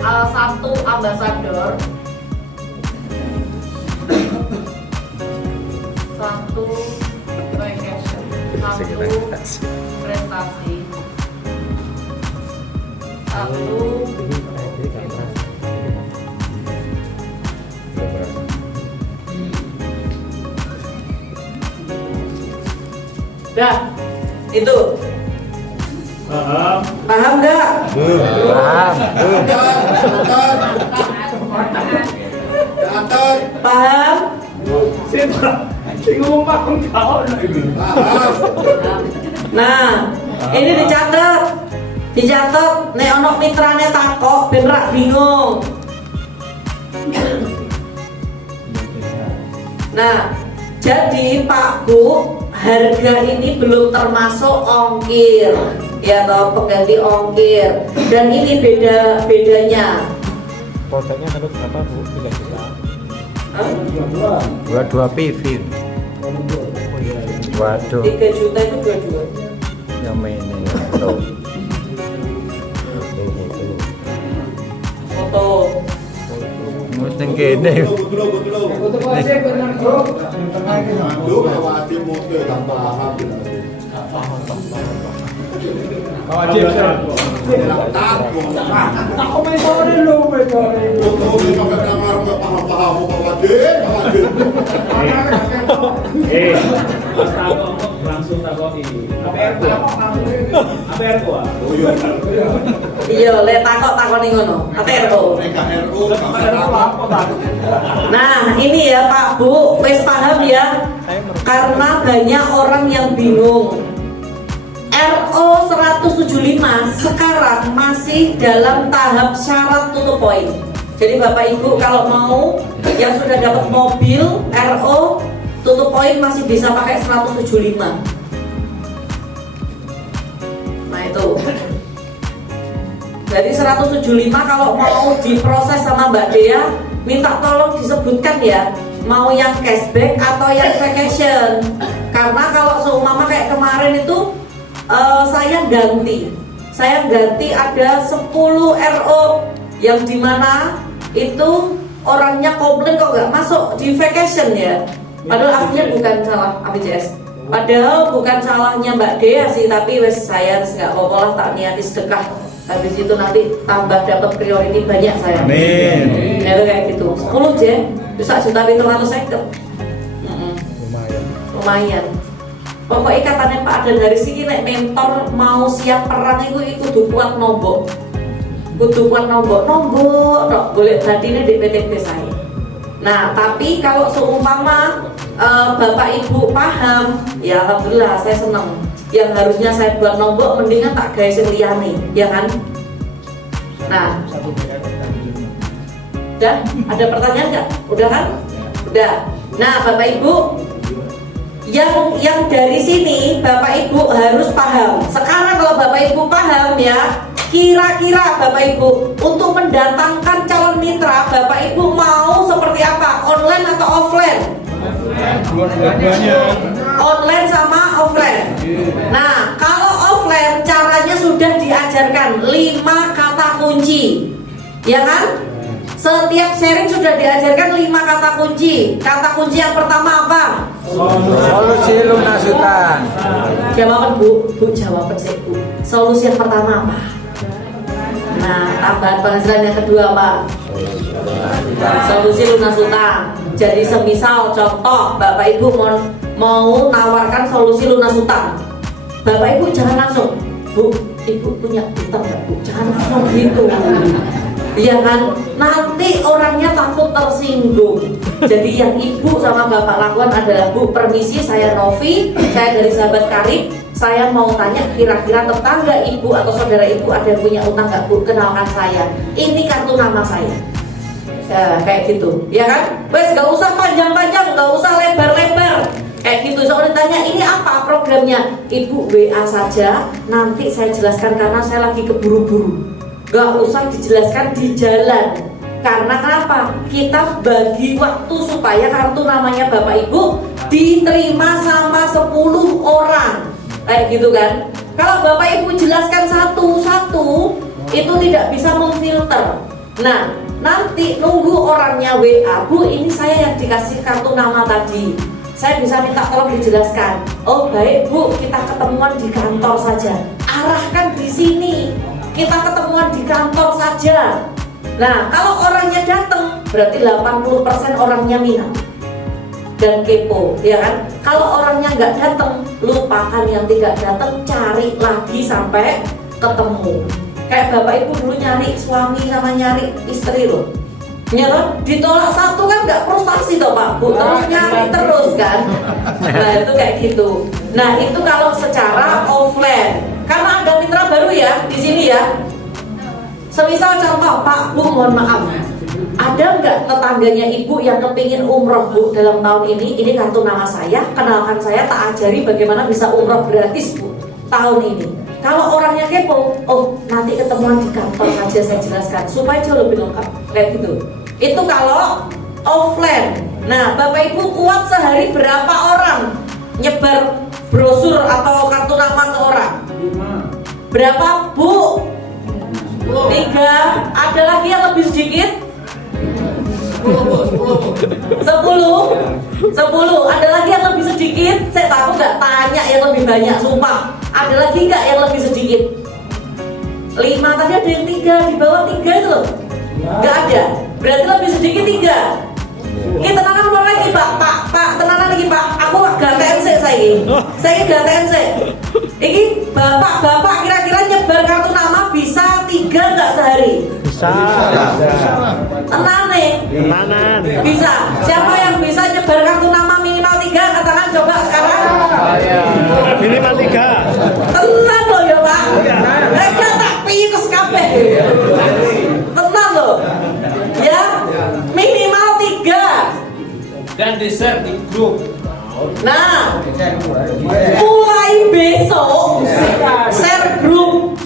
1 ambasador, 1 vacation, 1 prestasi, 1 Dah, itu. Paham. Paham nggak? Paham. Catat. Paham? Sing ngomong paham kau ini. Nah, ini dicatat. Nek ono mitrane takok ben ra bingung. Nah, jadi Pak Bu, harga ini belum termasuk ongkir, ya toh, pengganti ongkir. Dan ini bedanya. Polseknya menurut berapa Bu? 3 juta. Hah? 22 PV. Waduh, 3 juta itu 22. yang ini tuh. Foto. Mesti kene. Aduh, awasi motor tak paham. Wajib. Takut. Aku main sore lu, main sore. Betul, ini pakai nama paham-paham Pak Wajib. Pas takut langsung takoki. APR ku. Oh iya. Iya, lek takoni ngono. APRO. PKRU. Nah, ini ya Pak Bu, wis paham ya? Karena banyak orang yang bingung. RO 175 sekarang masih dalam tahap syarat tutup poin. Jadi Bapak Ibu kalau mau yang sudah dapat mobil RO tutup poin masih bisa pakai 175. Nah itu. Jadi 175 kalau mau diproses sama Mbak Dea, minta tolong disebutkan ya, mau yang cashback atau yang vacation. Karena kalau seumpama kayak kemarin itu saya ganti ada 10 RO yang dimana itu orangnya komplain kok nggak masuk di vacation ya. Padahal aslinya bukan salah APJS. Padahal bukan salahnya Mbak Dea sih, tapi wes saya nggak apa-apa lah, tak niati sedekah. Habis itu nanti tambah dapat priority banyak saya. Amin. Ya kayak gitu. 10 je, bisa juta pintu 150. Lumayan. Pokoknya katanya Pak Adan dari sini nek mentor mau siap perang itu kudu kuat nombok. Kudu kuat nombok tok boleh badine di PTP saya. Nah, tapi kalau seumpama Bapak Ibu paham, ya alhamdulillah saya senang. Yang harusnya saya buat nombok mendingan tak gawe sing liyane, ya kan? Nah. Udah, ada pertanyaan nggak? Udah kan? Udah. Nah, Bapak Ibu, yang dari sini Bapak Ibu harus paham. Sekarang kalau Bapak Ibu paham ya, kira-kira Bapak Ibu untuk mendatangkan calon mitra Bapak Ibu mau seperti apa? Online atau offline? Online sama offline. Nah, kalau offline caranya sudah diajarkan 5 kata kunci, ya kan? Setiap sharing sudah diajarkan 5 kata kunci. Kata kunci yang pertama apa? Solusi lunasutan. Jawaban Bu jawaban sih Bu. Solusi yang pertama apa? Nah, tambahan penghasilan yang kedua apa? Solusi lunas utang. Jadi semisal contoh Bapak Ibu mau nawarkan solusi lunas utang. Bapak Ibu jangan langsung, Bu, Ibu punya utang nggak Bu? Jangan langsung gitu. Iya kan, nanti orangnya takut tersinggung. Jadi yang Ibu sama Bapak lakukan adalah, Bu, permisi, saya Novi, saya dari Sahabat Karib. Saya mau tanya kira-kira tetangga Ibu atau saudara Ibu ada yang punya utang nggak Bu? Kenalkan saya. Ini kartu nama saya. Ya, kayak gitu, ya kan? Wes, nggak usah panjang-panjang, nggak usah lebar-lebar. Kayak gitu, soalnya ditanya ini apa programnya? Ibu WA saja, nanti saya jelaskan karena saya lagi keburu-buru. Gak usah dijelaskan di jalan. Karena kenapa? Kita bagi waktu supaya kartu namanya Bapak Ibu diterima sama 10 orang. Kayak gitu kan. Kalau Bapak Ibu jelaskan satu-satu, itu tidak bisa memfilter. Nah, nanti nunggu orangnya WA, Bu, ini saya yang dikasih kartu nama tadi, saya bisa minta tolong dijelaskan. Oh baik Bu, kita ketemuan di kantor saja. Arahkan di sini, kita ketemuan di kantor saja. Nah, kalau orangnya datang, berarti 80% orangnya minat. dan kepo, ya kan? Kalau orangnya nggak datang, lupakan yang tidak datang, cari lagi sampai ketemu. Kayak bapak ibu dulu nyari suami sama nyari istri loh. Ya, ditolak satu kan nggak frustasi toh Pak Bu, terus nyari terus kan. Nah itu kayak gitu. Nah itu kalau secara offline, karena ada mitra baru ya di sini ya. Semisal contoh Pak Bu, mohon maaf, ada nggak tetangganya ibu yang kepingin umroh Bu dalam tahun ini? Ini kartu nama saya, kenalkan saya, tak ajari bagaimana bisa umroh gratis Bu tahun ini. Kalau orangnya kepo, oh nanti ketemuan di kantor saja saya jelaskan supaya jauh lebih lengkap kayak gitu. Itu kalau offline. Nah bapak ibu kuat sehari berapa orang nyebar brosur atau kartu nama ke orang? 5. Berapa Bu? 3. Ada lagi yang lebih sedikit? 10. Ada lagi yang lebih sedikit? Saya tahu nggak tanya yang lebih banyak, sumpah. Ada lagi nggak yang lebih sedikit? 5, tadi ada yang 3, di bawah 3 itu loh. Nggak ada, berarti lebih sedikit 3. Kita tenanan keluar lagi Pak, tenanan lagi Pak. Aku gak TNC saya gak TNC. Ini bapak kira-kira nyebar kartu nama bisa 3 nggak sehari? Bisa. Tenanan. Bisa. Siapa yang bisa nyebar kartu nama minimal 3? Katakan coba sekarang. Minimal 3. Tenan loh ya Pak. Mereka tak pikes kabeh. Tenan loh. Ya, minimal 3. Dan di-share di grup. Nah, mulai besok share grup.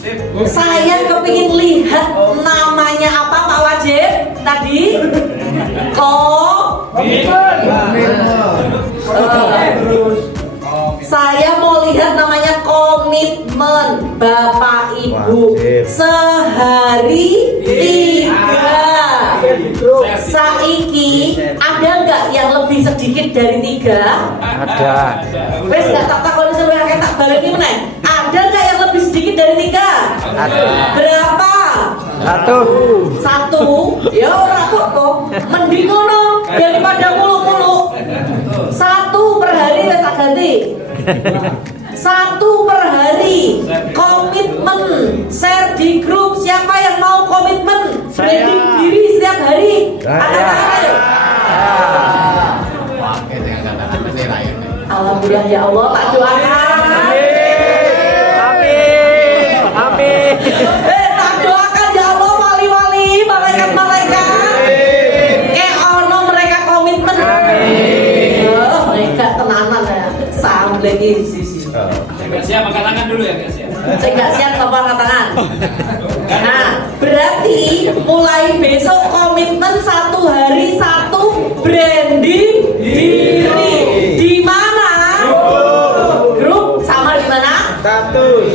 Saya kepingin lihat namanya apa Pak Wajib tadi? Saya mau lihat namanya komitmen Bapak Ibu sehari 3. Saiki ada nggak yang lebih sedikit dari 3? Ada. Wes nggak tak kalau disuruh yang tak balik ini meneng. Ada nggak yang lebih sedikit dari 3? Ada. Berapa? 1. Ya ora kok. Mending ngono daripada mulu-mulu. 1 per hari wes tak ganti. 1 per hari. Komitmen share di grup. Siapa yang mau komitmen branding diri setiap hari? Ayo. Alhamdulillah ya Allah, tak doakan. Amin. Tak doakan ya Allah, wali-wali, malaikat-malaikat. Ono mereka komitmen. Mereka tenanan ya. Sam lagi sisi. Nggak siap angkat tangan dulu ya, nggak siap. Saya nggak siap apa angkat tangan. Nah, berarti mulai besok komitmen 1 hari 1 branding diri. Di mana? Grup sama di mana? Status.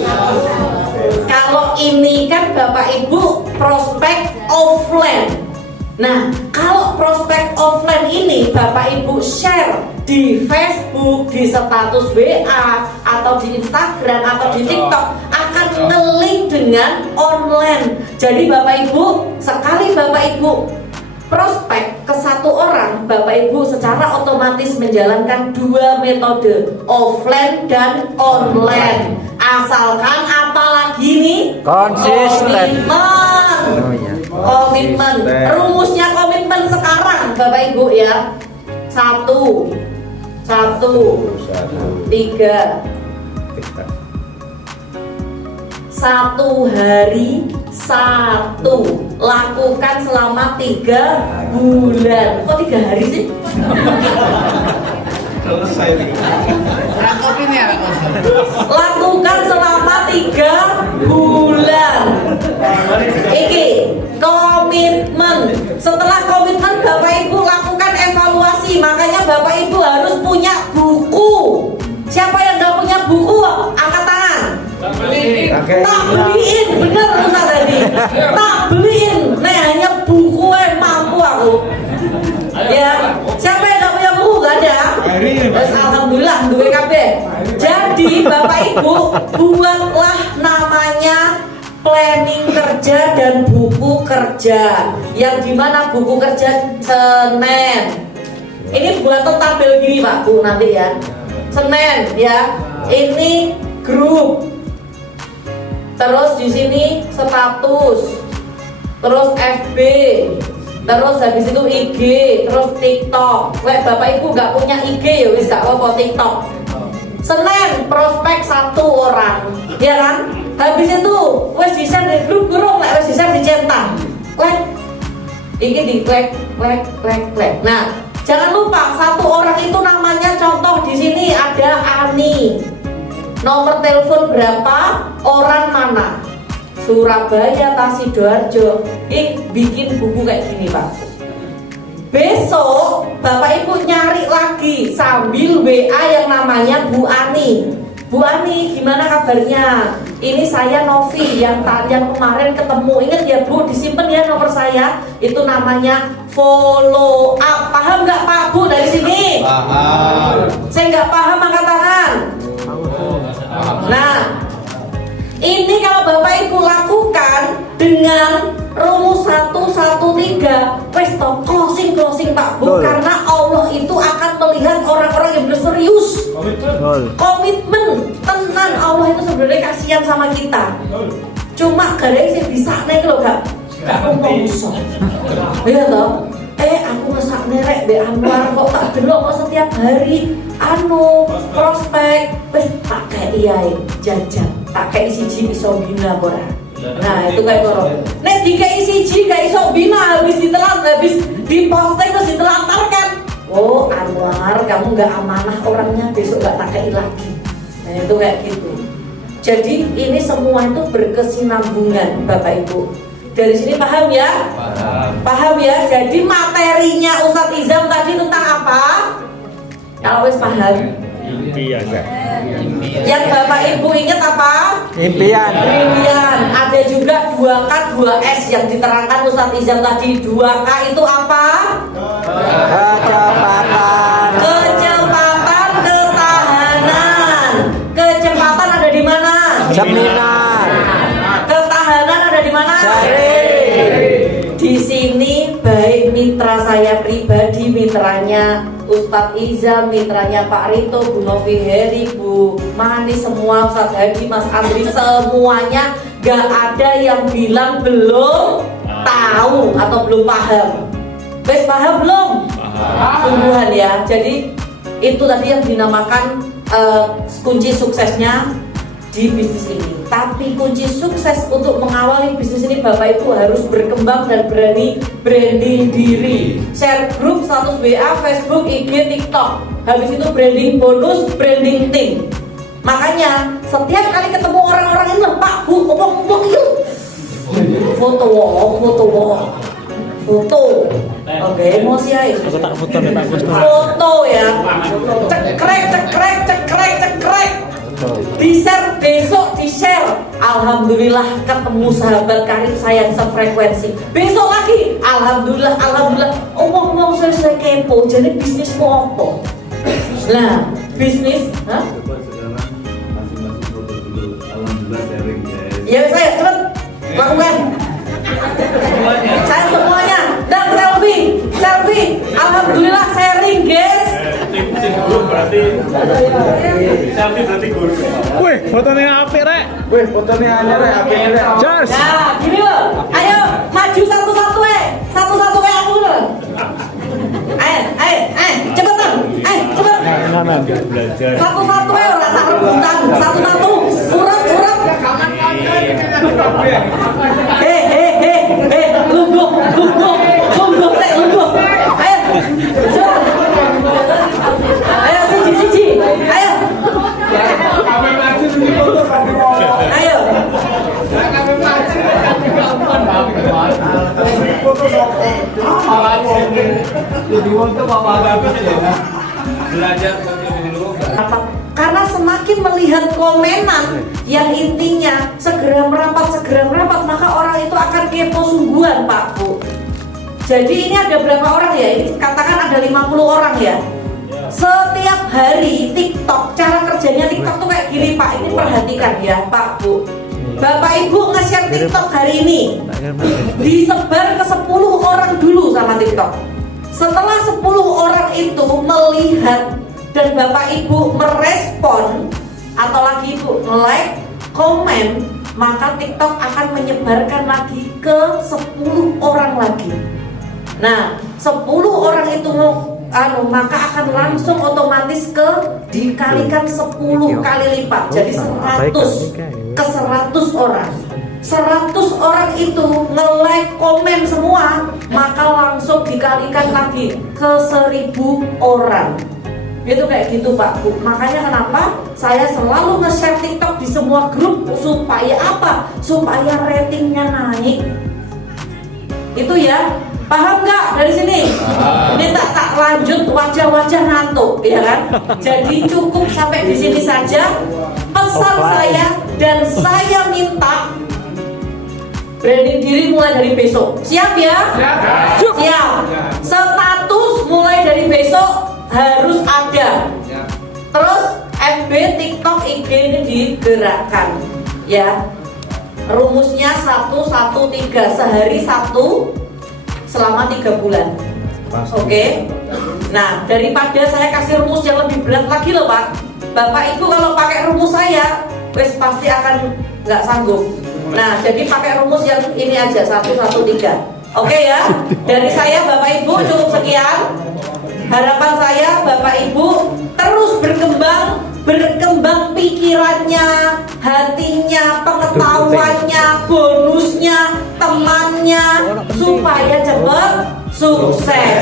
Kalau ini kan Bapak Ibu prospek offline. Nah, kalau prospek offline ini Bapak Ibu share di Facebook, di status WA, atau di Instagram, atau di TikTok akan nge-link dengan online. Jadi Bapak Ibu, sekali Bapak Ibu prospek ke 1 orang, Bapak Ibu secara otomatis menjalankan 2 metode, offline dan online. Asalkan apalagi nih? Konsisten. Komitmen. Oh iya. Komitmen. Rumusnya komitmen sekarang Bapak Ibu ya. 1 3. 1 hari 1. Lakukan selama 3 bulan. Kok 3 hari sih? Selesai nih. Lakukan selama 3 bulan. Iki komitmen. Setelah komitmen Bapak Ibu lakukan evaluasi. Makanya Bapak Ibu harus punya buku. Siapa yang gak punya buku? Angkat tangan. Tak beliin, bener Ustaz tadi. Tak beliin. Nih hanya buku mampu aku. Ya, siapa yang gak punya buku? Gak ada. Alhamdulillah, duwe kabeh. Jadi Bapak Ibu buatlah namanya planning kerja dan buku kerja. Yang dimana buku kerja Senin, Ini buatan tabel gini Pak Bu nanti ya. Senin ya. Ini grup. Terus di sini status. Terus FB. Terus habis itu IG, terus TikTok. Lek Bapak Ibu nggak punya IG ya wis gak apa-apa TikTok. Senin prospek 1 orang, ya kan? Habis itu wis di-share di grup gurung, lek wis di-share dicentang. Klik. Iki di klik. Nah, jangan lupa 1 orang itu namanya contoh di sini ada Ani. Nomor telepon berapa? Orang mana? Surabaya, Sidoarjo. Bikin buku kayak gini Pak. Besok Bapak Ibu nyari lagi sambil WA yang namanya Bu Ani. Bu Ani, gimana kabarnya? Ini saya Novi yang kemarin ketemu. Ingat ya Bu, disimpan ya nomor saya. Itu namanya follow up. Paham nggak Pak Bu dari sini? Paham. Saya nggak paham angkat tangan. Nah, ini kalau Bapak Ibu lakukan dengan rumus 113, wes toh closing Pak Bu. Karena Allah itu akan melihat orang-orang yang berserius, komitmen, tenan. Allah itu sebenarnya kasihan sama kita. Cuma gara-gara sih bisa nih loh gak ngomong musuh. Iya toh. Aku masak nerek be Anwar kok tak delok kok setiap hari prospek wes tak kayak iya jajan tak kayak siji iso bina ora. Nah itu kayak koro nek dikai siji gak iso bina habis diposting terus ditelantarkan. Oh Anwar kamu gak amanah orangnya, besok gak tak kayak lagi. Nah itu kayak gitu. Jadi ini semua itu berkesinambungan Bapak Ibu. Dari sini paham ya? Paham ya? Jadi materinya Ustadz Izam tadi tentang apa? Kalau wis paham? Impian. Yang Bapak Ibu ingat apa? Impian. Impian. Ada juga 2K 2S yang diterangkan Ustadz Izam tadi. 2K itu apa? Kecepatan. Kecepatan, ketahanan. Kecepatan ada di mana? Seminar. Ketahanan ada di mana? Di sini baik mitra saya pribadi, mitranya Ustadz Izam, mitranya Pak Rito, Bu Novi Heri, Bu Mani, semua Ustadz Hadi, Mas Andri, semuanya gak ada yang bilang belum tahu atau belum paham. Wes paham belum? Sungguhan ya. Jadi itu tadi yang dinamakan kunci suksesnya di bisnis ini. Tapi kunci sukses untuk mengawali bisnis ini Bapak Ibu harus berkembang dan berani branding diri. Share grup, status WA, Facebook, IG, TikTok. Habis itu branding bonus, branding tim. Makanya setiap kali ketemu orang-orang ini Pak Bu ngomong yuk foto. Oke, emosi aja. Foto ya. Cekrek. Di-share besok, di-share. Alhamdulillah ketemu sahabat karib saya yang sefrekuensi. Besok lagi, alhamdulillah. Omong saya kepo. Jadi bisnismu apa? Nah, bisnis, ya saya cepet lakukan. Saya semuanya dan selfie. Alhamdulillah sharing guys. Berarti guru. Wih, fotonya apik rek. Wih, fotonya anyar ya, apiknya rek. Jos. Nah, gini loh. Ayo maju satu-satu aku loh. Ayo, cepetan. Cepet. Belajar. Satu-satu ora sak rebutan. Satu-satu. Urut. Lungguk. Ayo. Ayo siji. Ayo. Belajar dulu. Karena semakin melihat komenan yang intinya segera merapat, maka orang itu akan kepo sungguhan Pak Bu. Jadi ini ada berapa orang ya? Ini katakan ada 50 orang ya. Setiap hari TikTok, cara kerjanya TikTok tuh kayak gini Pak. Ini perhatikan ya Pak Bu. Bapak Ibu nge-share TikTok hari ini, disebar ke 10 orang dulu sama TikTok. setelah 10 orang itu melihat dan Bapak Ibu merespon atau lagi Ibu like, komen, maka TikTok akan menyebarkan lagi ke 10 orang lagi. Nah, 10 orang itu maka akan langsung otomatis dikalikan 10 kali lipat. Jadi 100 ke 100 orang. 100 orang itu nge-like, komen semua, maka langsung dikalikan lagi ke 1000 orang. Itu kayak gitu Pak Bu. Makanya kenapa saya selalu nge-share TikTok di semua grup, supaya apa? Supaya ratingnya naik. Itu ya. Paham nggak dari sini? Ini tak lanjut, wajah-wajah ngantuk, ya kan? Jadi cukup sampai di sini saja pesan saya, dan saya minta branding diri mulai dari besok. Siap ya? Siap. Status mulai dari besok harus ada. Terus FB, TikTok, IG ini digerakkan, ya. Rumusnya 113, sehari 1 selama 3 bulan. Oke. Nah, daripada saya kasih rumus yang lebih berat lagi loh Pak, Bapak Ibu kalau pakai rumus saya, wes pasti akan nggak sanggup. Nah, jadi pakai rumus yang ini aja, 113. Oke ya. Dari saya Bapak Ibu cukup sekian. Harapan saya Bapak Ibu terus berkembang pikirannya, hatinya, pengetahuannya, bonusnya, temannya, supaya cepat sukses.